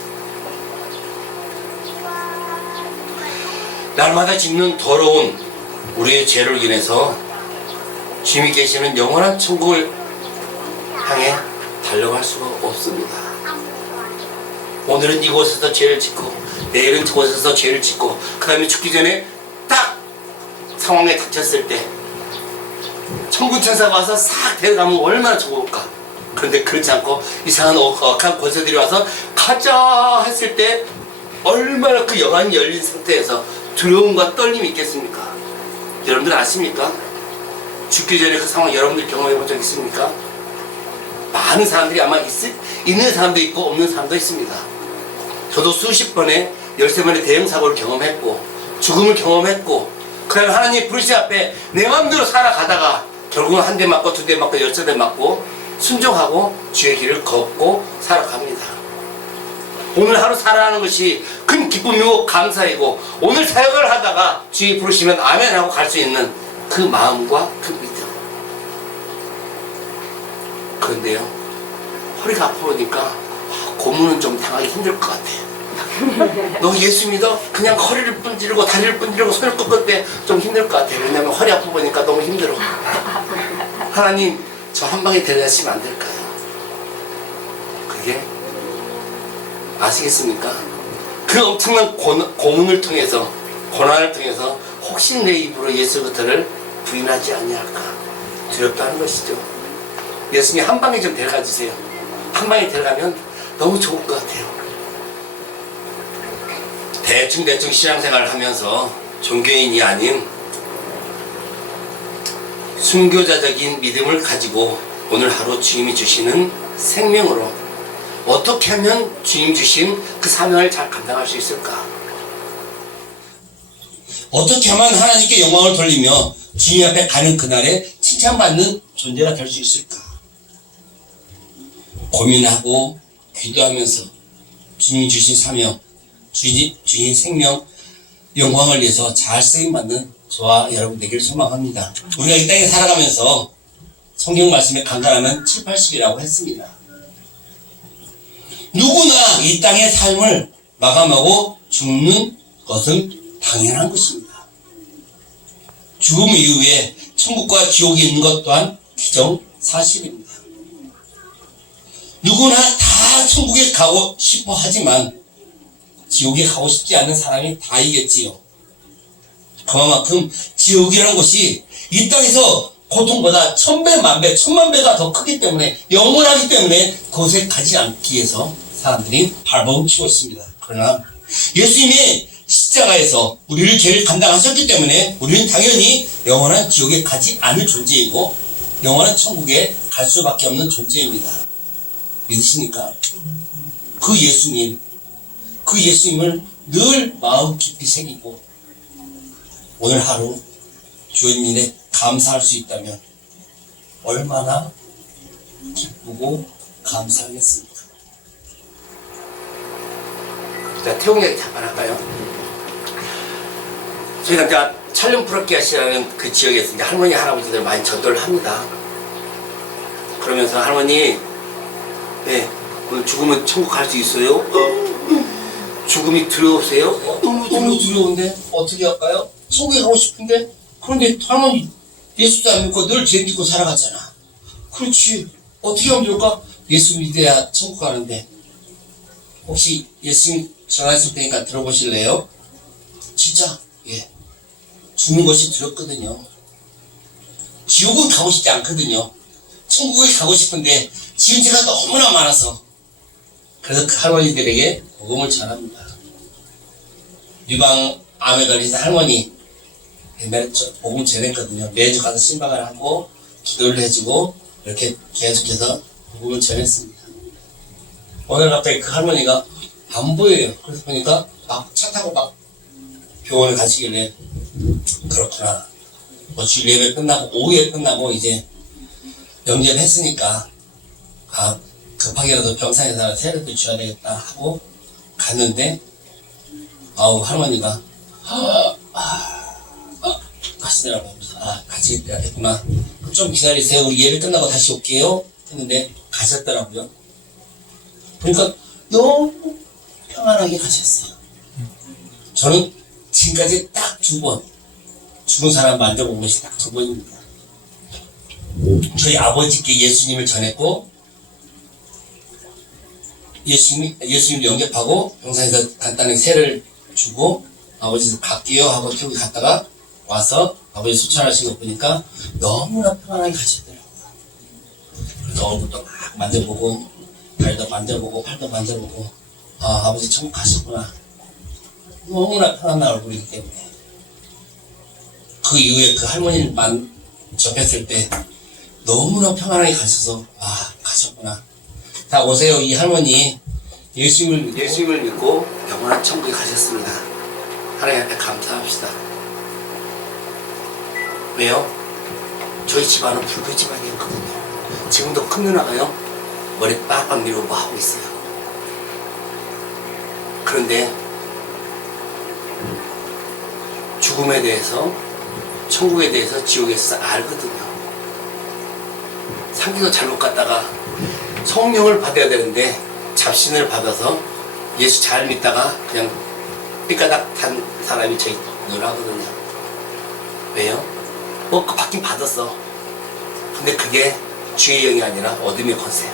날마다 짓는 더러운 우리의 죄를 인해서 주님이 계시는 영원한 천국을 향해 달려갈 수가 없습니다. 오늘은 이곳에서 죄를 짓고 내일은 저곳에서 죄를 짓고 그 다음에 죽기 전에 딱 상황에 닥쳤을 때 천군 천사가 와서 싹 데려가면 얼마나 좋을까. 그런데 그렇지 않고 이상한 억한 권세들이 와서 가자 했을 때 얼마나 그 영안이 열린 상태에서 두려움과 떨림이 있겠습니까? 여러분들 아십니까? 죽기 전에 그 상황 여러분들 경험해 본 적 있습니까? 많은 사람들이 아마 있는 사람도 있고 없는 사람도 있습니다. 저도 수십 번에 13번의 대형 사고를 경험했고 죽음을 경험했고 그 다음에 하나님 부르신 앞에 내 마음대로 살아가다가 결국은 한 대 맞고 두 대 맞고 10대 맞고 순종하고 주의 길을 걷고 살아갑니다. 오늘 하루 살아가는 것이 큰 기쁨이고 감사이고 오늘 사역을 하다가 주의 부르시면 아멘 하고 갈 수 있는 그 마음과 그 믿음. 그런데요, 허리가 아프니까 고문은 좀 당하기 힘들 것 같아. 너 예수 믿어? 그냥 허리를 분지르고 다리를 분지르고 손을 꺾을 때 좀 힘들 것 같아. 왜냐면 허리 아프 보니까 너무 힘들어. 하나님 저 한 방에 데려가시면 안 될까요? 그게 아시겠습니까? 그 엄청난 고문을 통해서 고난을 통해서 혹시 내 입으로 예수 그리스도를 부인하지 아니할까 두렵다는 것이죠. 예수님 한 방에 좀 데려가 주세요. 한 방에 데려가면 너무 좋을 것 같아요. 대충 신앙생활을 하면서 종교인이 아닌 순교자적인 믿음을 가지고 오늘 하루 주님이 주시는 생명으로 어떻게 하면 주님 주신 그 사명을 잘 감당할 수 있을까? 어떻게 하면 하나님께 영광을 돌리며 주님 앞에 가는 그날에 칭찬받는 존재가 될 수 있을까? 고민하고 기도하면서 주님이 주신 사명, 주님 생명, 영광을 위해서 잘 쓰임받는 저와 여러분 되기를 소망합니다. 우리가 이 땅에 살아가면서 성경 말씀에 간단하면 7, 80이라고 했습니다. 누구나 이 땅의 삶을 마감하고 죽는 것은 당연한 것입니다. 죽음 이후에 천국과 지옥이 있는 것 또한 기정사실입니다. 누구나 다 천국에 가고 싶어 하지만 지옥에 가고 싶지 않는 사람이 다이겠지요. 그만큼 지옥이라는 곳이 이 땅에서 고통보다 1000배, 만배, 1000만배가 더 크기 때문에 영원하기 때문에 그곳에 가지 않기 위해서 사람들이 발버둥치고 있습니다. 그러나 예수님이 십자가에서 우리를 죄를 감당하셨기 때문에 우리는 당연히 영원한 지옥에 가지 않을 존재이고 영원한 천국에 갈 수밖에 없는 존재입니다. 믿으십니까? 그 예수님을 늘 마음 깊이 새기고 오늘 하루 주님 일에 감사할 수 있다면 얼마나 기쁘고 감사하겠습니까? 자, 태용 이야기 잠깐 할까요? 저희가 이제 촬영 프로키아시라는 그 지역에서 이제 할머니, 할아버지들 많이 전도를 합니다. 그러면서 할머니, 네, 오늘 죽으면 천국 갈 수 있어요? 죽음이 두려우세요? 너무 두려운데 어떻게 할까요? 천국에 가고 싶은데? 그런데 할머니 예수도 안 믿고 늘 죄 짓고 살아갔잖아. 그렇지. 어떻게 하면 좋을까? 예수 믿어야 천국 가는데. 혹시 예수님 전하실 테니까 들어보실래요? 진짜, 예. 죽는 것이 두렵거든요. 지옥은 가고 싶지 않거든요. 천국에 가고 싶은데 지은 죄가 너무나 많아서. 그래서 그 할머니들에게 복음을 전합니다. 유방 암에 걸리신 할머니 복음 전했거든요. 매주 가서 신방을 하고 기도를 해주고 이렇게 계속해서 복음을 전했습니다. 오늘 갑자기 그 할머니가 안 보여요. 그래서 보니까 막 차 타고 막 병원에 가시길래 그렇구나. 뭐 주일 예배 끝나고 오후에 끝나고 이제 영접을 했으니까 급하게라도 병상에서 세례도 줘야 되겠다 하고 갔는데 할머니가 하시더라고요. 같이 가겠구나. 좀 기다리세요. 우리 예배 끝나고 다시 올게요. 했는데 가셨더라고요. 그러니까 너무 평안하게 가셨어요. 저는 지금까지 딱 2번 죽은 사람 만져본 것이 딱 2번입니다. 저희 아버지께 예수님을 전했고 예수님 영접하고 병상에서 간단히 세를 주고 아버지도 갈게요 하고 태우고 갔다가 와서 아버지 수천하신 거 보니까 너무나 편안하게 가시더라고요. 그래서 얼굴도 막 만져보고 발도 만져보고 팔도 만져보고 아버지 천국 가셨구나. 너무나 편안한 얼굴이기 때문에 그 이후에 그 할머니를 접했을 때 너무나 편안하게 가셔서 가셨구나. 자, 오세요. 이 할머니 예수님을 믿고 영원한 천국에 가셨습니다. 하나님한테 감사합시다. 왜요? 저희 집안은 불교 집안이었거든요. 지금도 큰 누나가요 머리 빡빡 밀고 뭐 하고 있어요. 그런데 죽음에 대해서, 천국에 대해서, 지옥에서 알거든요. 상기도 잘못 갔다가 성령을 받아야 되는데 잡신을 받아서 예수 잘 믿다가 그냥 삐까닥 탄 사람이 저희 누나거든요. 왜요? 받긴 받았어. 근데 그게 주의 영이 아니라 어둠의 권세.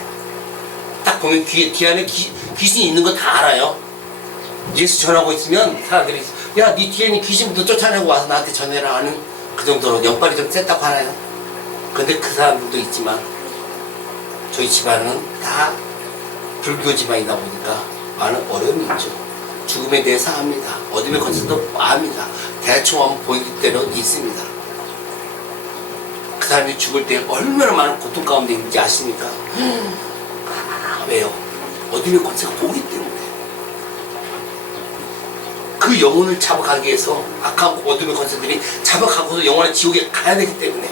딱 보면 귀 안에 귀신이 있는 거 다 알아요. 예수 전하고 있으면 사람들이 야, 네 뒤에는 귀신도 쫓아내고 와서 나한테 전해라 하는 그 정도로 영빨이 좀 셌다고 하나요? 근데 그 사람들도 있지만 저희 집안은 다 불교 집안이다 보니까 많은 어려움이 있죠. 죽음에 대해서 압니다. 어둠의 권세도 압니다. 대충 한번 보이기 대로 있습니다. 그 사람이 죽을 때 얼마나 많은 고통 가운데 있는지 아십니까? 왜요? 어둠의 권세가 오기 때문에. 그 영혼을 잡아가기 위해서 악한 어둠의 권세들이 잡아가고서 영원한 지옥에 가야 되기 때문에.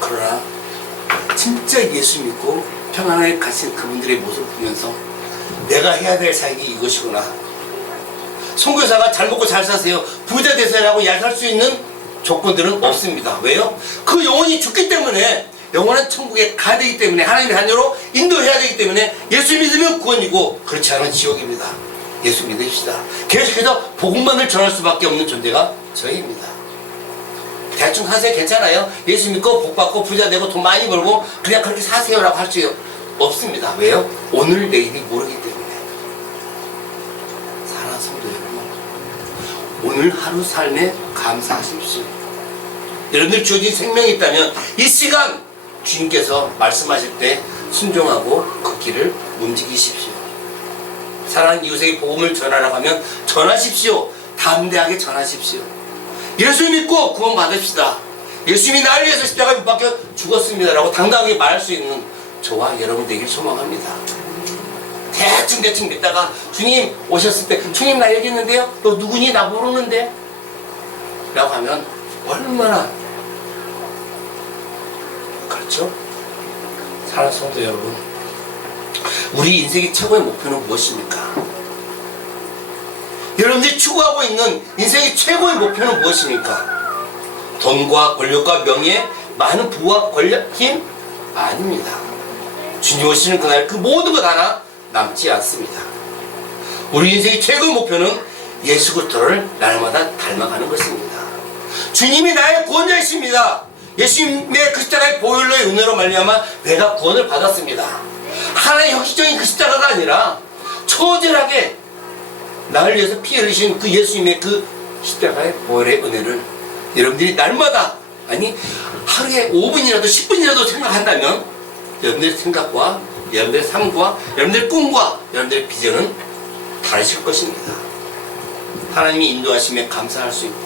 그러나 진짜 예수 믿고 평안하게 가신 그분들의 모습을 보면서 내가 해야 될 사역이 이것이구나. 선교사가 잘 먹고 잘 사세요, 부자 되세요라고 얄할 수 있는 조건들은 없습니다. 왜요? 그 영혼이 죽기 때문에, 영원한 천국에 가야 되기 때문에, 하나님의 자녀로 인도해야 되기 때문에 예수 믿으면 구원이고 그렇지 않으면 지옥입니다. 예수 믿읍시다. 계속해서 복음만을 전할 수밖에 없는 존재가 저희입니다. 대충 사세요. 괜찮아요. 예수 믿고 복 받고 부자 되고 돈 많이 벌고 그냥 그렇게 사세요라고 할 수 없습니다. 왜요? 오늘 내일이 모르기 때문에. 사랑하는 성도 여러분, 오늘 하루 삶에 감사하십시오. 여러분들 주어진 생명이 있다면 이 시간 주님께서 말씀하실 때 순종하고 그 길을 움직이십시오. 사랑하는 이웃에게 복음을 전하라고 하면 전하십시오. 담대하게 전하십시오. 예수 믿고 구원 받읍시다. 예수님이 나를 위해서 십자가에 못 박혀 죽었습니다 라고 당당하게 말할 수 있는 저와 여러분 되길 소망합니다. 대충 믿다가 주님 오셨을 때 주님 나 여기 있는데요? 너 누구니? 나 모르는데? 라고 하면 얼마나 그렇죠? 사랑하는 성도 여러분, 우리 인생의 최고의 목표는 무엇입니까? 여러분들이 추구하고 있는 인생의 최고의 목표는 무엇입니까? 돈과 권력과 명예, 많은 부와 권력, 힘? 아닙니다. 주님 오시는 그날 그 모든 것 하나 남지 않습니다. 우리 인생의 최고의 목표는 예수 그리스도를 날마다 닮아가는 것입니다. 주님이 나의 구원자이십니다. 예수님의 그 십자가의 보혈로의 은혜로 말미암아 내가 구원을 받았습니다. 하나의 형식적인 그 십자가가 아니라 처절하게 나를 위해서 피 흘리신 그 예수님의 그 십자가의 보혈의 은혜를 여러분들이 날마다, 아니 하루에 5분이라도 10분이라도 생각한다면 여러분들의 생각과 여러분들의 삶과 여러분들의 꿈과 여러분들의 비전은 다르실 것입니다. 하나님이 인도하심에 감사할 수 있고,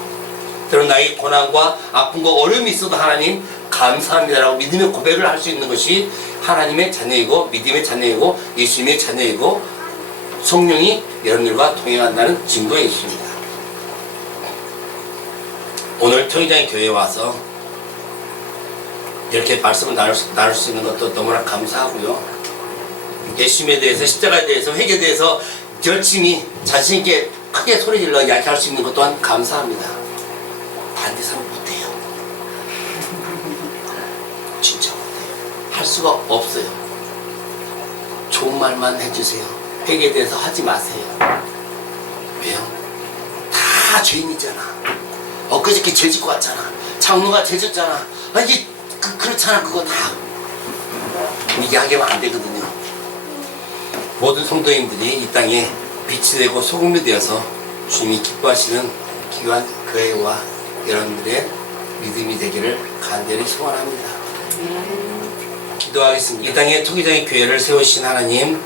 때론 나의 고난과 아픔과 어려움이 있어도 하나님 감사합니다라고 믿음의 고백을 할 수 있는 것이 하나님의 자녀이고 믿음의 자녀이고 예수님의 자녀이고 성령이 여러분들과 동행한다는 증거에 있습니다. 오늘 통일장의 교회에 와서 이렇게 말씀을 나눌 수 있는 것도 너무나 감사하고요. 예수님에 대해서, 십자가에 대해서, 회개에 대해서 열심히 자신있게 크게 소리질러 이야기할 수 있는 것 또한 감사합니다. 반대사는 못해요. 진짜 못해요. 할 수가 없어요. 좋은 말만 해주세요. 회개에 대해서 하지 마세요. 왜요? 다 죄인이잖아. 엊그저께 죄 짓고 왔잖아. 장로가 죄 졌잖아. 이게 그렇잖아. 그거 다 얘기하기만 안 되거든요. 모든 성도님들이 이 땅에 빛이 되고 소금이 되어서 주님이 기뻐하시는 귀한 교회와 여러분들의 믿음이 되기를 간절히 소원합니다. 기도하겠습니다. 이 땅에 토기장의 교회를 세우신 하나님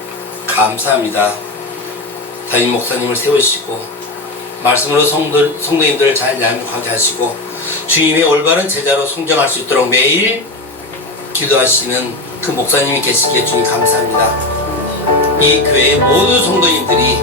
감사합니다. 담임 목사님을 세우시고 말씀으로 성도님들을 잘 양육하게 하시고 주님의 올바른 제자로 성장할 수 있도록 매일 기도하시는 그 목사님이 계시기에 주님 감사합니다. 이 교회의 모든 성도님들이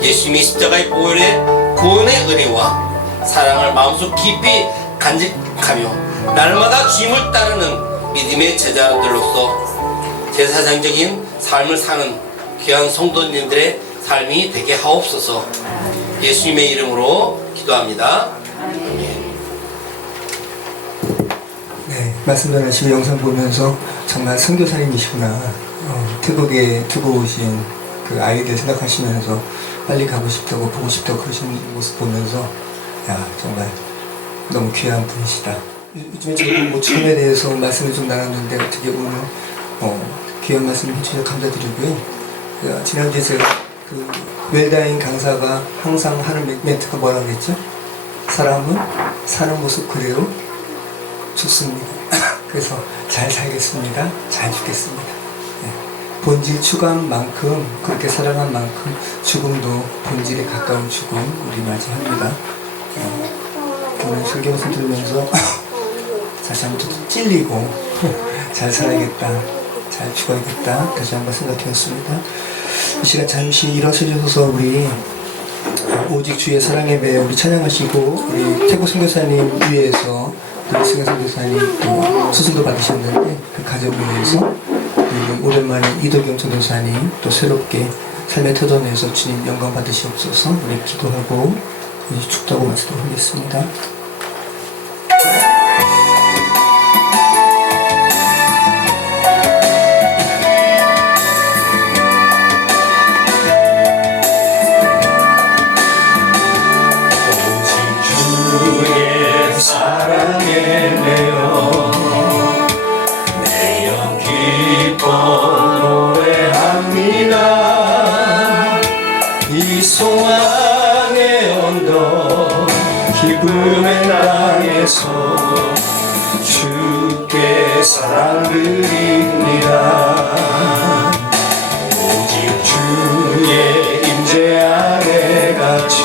예수님의 십자가의 보혈의 구원의 은혜와 사랑을 마음속 깊이 간직하며 날마다 주님을 따르는 믿음의 제자들로서 제사장적인 삶을 사는 귀한 성도님들의 삶이 되게 하옵소서. 예수님의 이름으로 기도합니다. 네, 말씀 전하시고 영상 보면서 정말 선교사님이시구나. 태국에 두고 오신 그 아이들 생각하시면서 빨리 가고 싶다고 보고 싶다고 그러시는 모습 보면서 야 정말 너무 귀한 분이시다. 요즘에 저도 뭐 처음에 대해서 말씀을 좀 나눴는데 어떻게 오늘 귀한 말씀 해주셔서 감사드리고요. 지난주에 제가 그 웰다인 강사가 항상 하는 멘트가 뭐라 그랬죠? 사람은 사는 모습 그대로 죽습니다. 그래서 잘 살겠습니다. 잘 죽겠습니다. 네. 본질 추구한 만큼, 그렇게 살아간 만큼 죽음도 본질에 가까운 죽음 우리 맞이합니다. 오늘 설교 말씀 들으면서 다시 한번 또 찔리고 잘 살아야겠다, 잘 죽어야겠다 다시 한번 생각해봤습니다. 이 시간 잠시 일어서셔서 우리 오직 주의 사랑에 매여 우리 찬양하시고, 우리 태국 선교사님 위해서 우리 승현 선교사님 또 수술도 받으셨는데 그 가족을 위해서 우리 오랜만에 이도경 전도사님 또 새롭게 삶의 터전에서 주님 영광 받으시옵소서. 우리 기도하고 이제 축도하고 마치도록 하겠습니다. 사랑에 매여 내 영 기뻐 노래합니다. 이 소망의 언덕 기쁨의 땅에서 주께 사랑 드립니다. 오직 주의 임재 안에 갇혀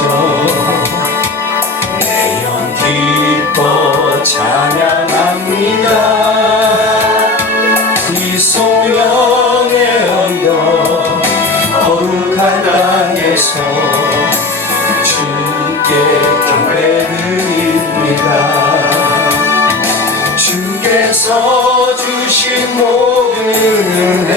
기뻐 찬양합니다. 이 소명의 언덕 거룩한 땅에서 주께 경배드립니다. 주께서 주신 모든 은혜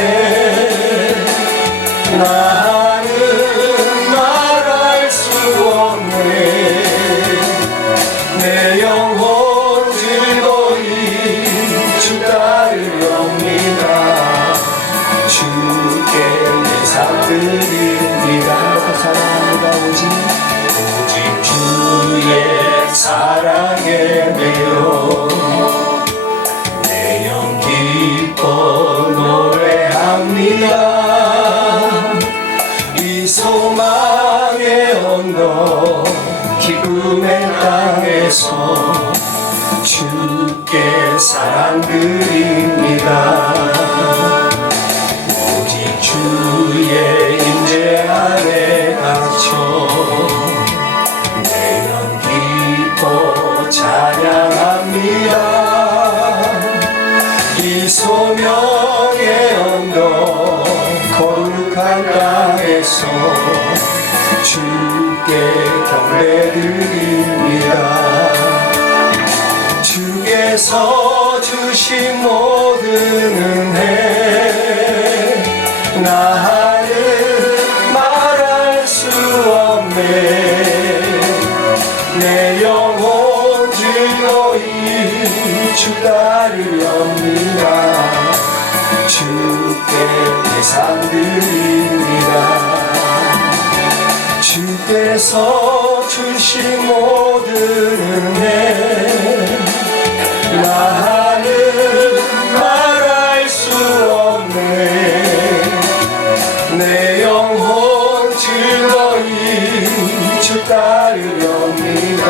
이 소명의 언덕 거룩한 땅에서 주께 경배드립니다. 주께서 주신 모든 은혜 나는 말할 수 없네. 내 영혼 즐거이 주 따르렵니다. 주께 예산 드립니다. 주께서 주신 모든 은혜 나는 말할 수 없네. 내 영혼 즐거이 주 따르렵니다.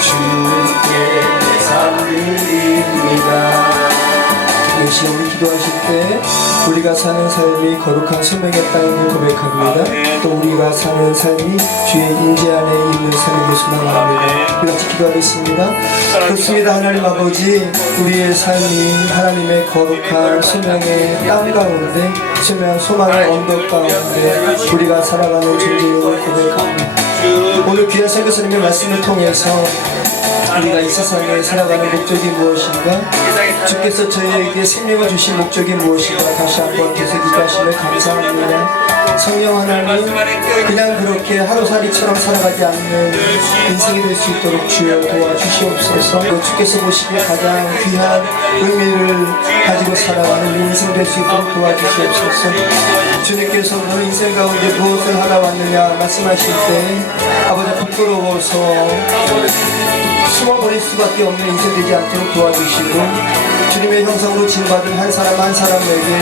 주께 예산 드립니다. 역시 우리 기도하실 때 우리가 사는 삶이 거룩한 소명의 땅임을 고백합니다. 또 우리가 사는 삶이 주의 인재 안에 있는 삶임을 소망합니다. 우리 같이 기도하겠습니다. 그렇습니다. 하나님 아버지, 우리의 삶이 하나님의 거룩한 소명의 땅 가운데, 소망의 언덕 가운데 우리가 살아가는 존재임을 고백합니다. 오늘 귀한 설교사님의 말씀을 통해서 우리가 이 세상에 살아가는 목적이 무엇인가, 주께서 저희에게 생명을 주신 목적이 무엇인가 다시 한번 되새기게 하시며 감사합니다. 성령 하나님, 그냥 그렇게 하루살이처럼 살아가지 않는 인생이 될 수 있도록 주여 도와주시옵소서. 또 주께서 보시기에 가장 귀한 의미를 가지고 살아가는 우리 인생 될 수 있도록 도와주시옵소서. 주님께서 너는 인생 가운데 무엇을 하러 왔느냐 말씀하실 때 아버지 부끄러워서 숨어버릴 수밖에 없는 인생 되지 않도록 도와주시고, 주님의 형상으로 지음받은 한 사람 한 사람에게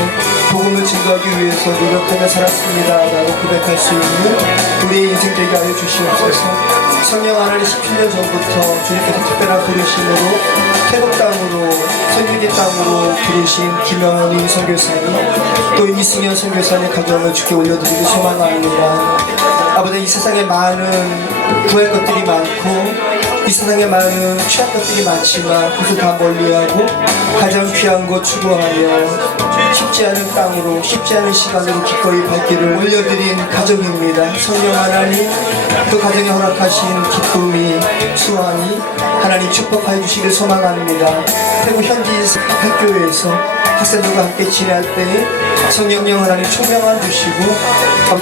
복음을 증거하기 위해서 노력하며 살았습니다 라고 고백할 수 있는 우리의 인생 되게 하여 주시옵소서. 성령 하나님, 17년 전부터 주님께서 특별한 부르심으로 태국 땅으로, 선교지 땅으로 부르신 김영훈이 선교사님, 또 이승현 선교사님 가정을 주께 올려드리기 소망합니다. 아버지, 이 세상에 많은 구할 것들이 많고 이 세상에 많은 취할 것들이 많지만 그것을 다 멀리하고 가장 귀한 것 추구하며 쉽지 않은 땅으로, 쉽지 않은 시간으로 기꺼이 발길을 올려드린 가정입니다. 성령 하나님, 그 가정에 허락하신 기쁨이, 수완이 하나님 축복하여 주시길 소망합니다. 태국 현지 학교에서 학생들과 함께 지내할 때에 성령령 하나님 총명함 주시고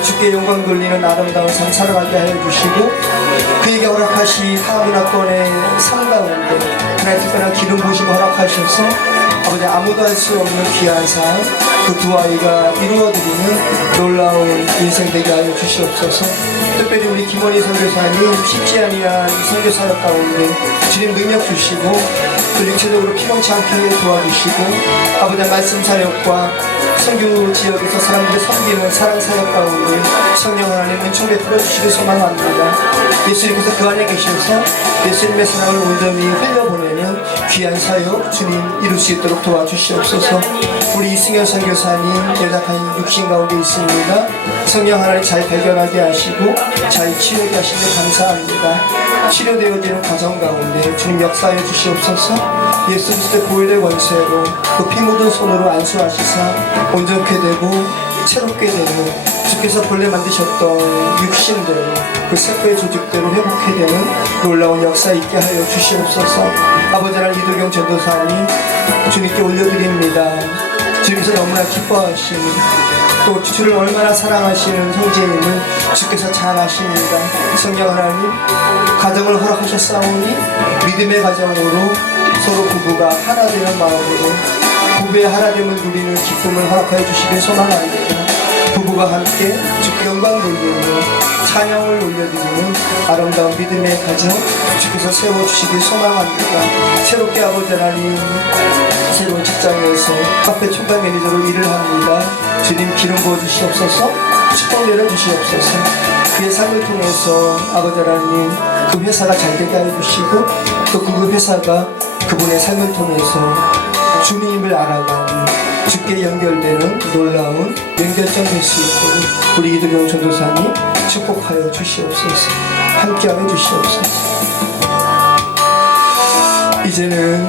주께 영광 돌리는 아름다운 삶 살아가게 하여 주시고, 그에게 허락하신 하문학권의 삶 가운데 하나님 특별한 기름 부으심을 허락하셔서 아버지 아무도 할 수 없는 귀한 삶, 그 두 아이가 이루어드리는 놀라운 인생 되게 하여 주시옵소서. 특별히 우리 김원희 선교사님 쉽지 아니한 선교 사역 가운데 주님 능력 주시고 또 육체적으로 피곤치 않게 도와주시고 아버지 말씀 사역과 선교 지역에서 사람들을 섬기는 사랑 사역 가운데 성령 하나님 은총 베풀어 주시길 소망합니다. 예수님께서 그 안에 계셔서 예수님의 사랑을 온전히 흘려보내는 귀한 사역 주님 이룰 수 있도록 도와주시옵소서. 우리 이승현 선교사님 연약한 육신 가운데 있습니다. 성령 하나님 잘 발견하게 하시고 잘 치료하게 하시니 감사합니다. 치료되어지는 과정 가운데 주님 역사해 주시옵소서. 예수 그리스도의 보혈의 권세로 그 피 묻은 손으로 안수하시사 온전케 되고 새롭게 되는, 주께서 본래 만드셨던 육신대로 그 세포의 조직대로 회복해 되는 놀라운 역사 있게 하여 주시옵소서. 아버지 하나님, 이도경 전도사님 주님께 올려드립니다. 주님께서 너무나 기뻐하시는, 또 주를 얼마나 사랑하시는 형제임을 주께서 잘 아십니다. 성령 하나님, 가정을 허락하셨사오니 믿음의 가정으로 서로 부부가 하나 되는 마음으로 부부의 하나됨을 누리는 기쁨을 허락하여 주시길 소망합니다. 부부가 함께 주께 영광 돌리며 찬양을 올려드리는 아름다운 믿음의 가정 주께서 세워주시길 소망합니다. 새롭게 아버지 하나님, 새로운 직장에서 카페 총괄 매니저로 일을 합니다. 주님 기름 부어주시옵소서. 축복 내려주시옵소서. 그의 삶을 통해서 아버지 하나님, 그 회사가 잘 되게 해주시고 또 그 회사가 그분의 삶을 통해서 주님을 알아가는, 주께 연결되는 놀라운 연결점 될 수 있도록 우리 이도경 전도사님 축복하여 주시옵소서. 함께하여 주시옵소서. 이제는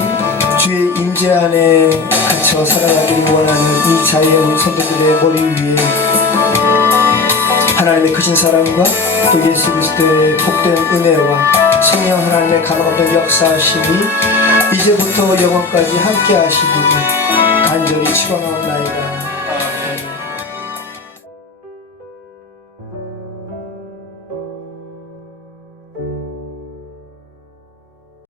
주의 임재 안에 갇혀 살아가기를 원하는 이 자연 성도들의 머리 위에 하나님의 크신 사랑과 또 예수 그리스도의 복된 은혜와 성령 하나님의 감화없는 역사하심이 이제부터 영원까지 함께 하시기를 간절히 축원하옵나이다.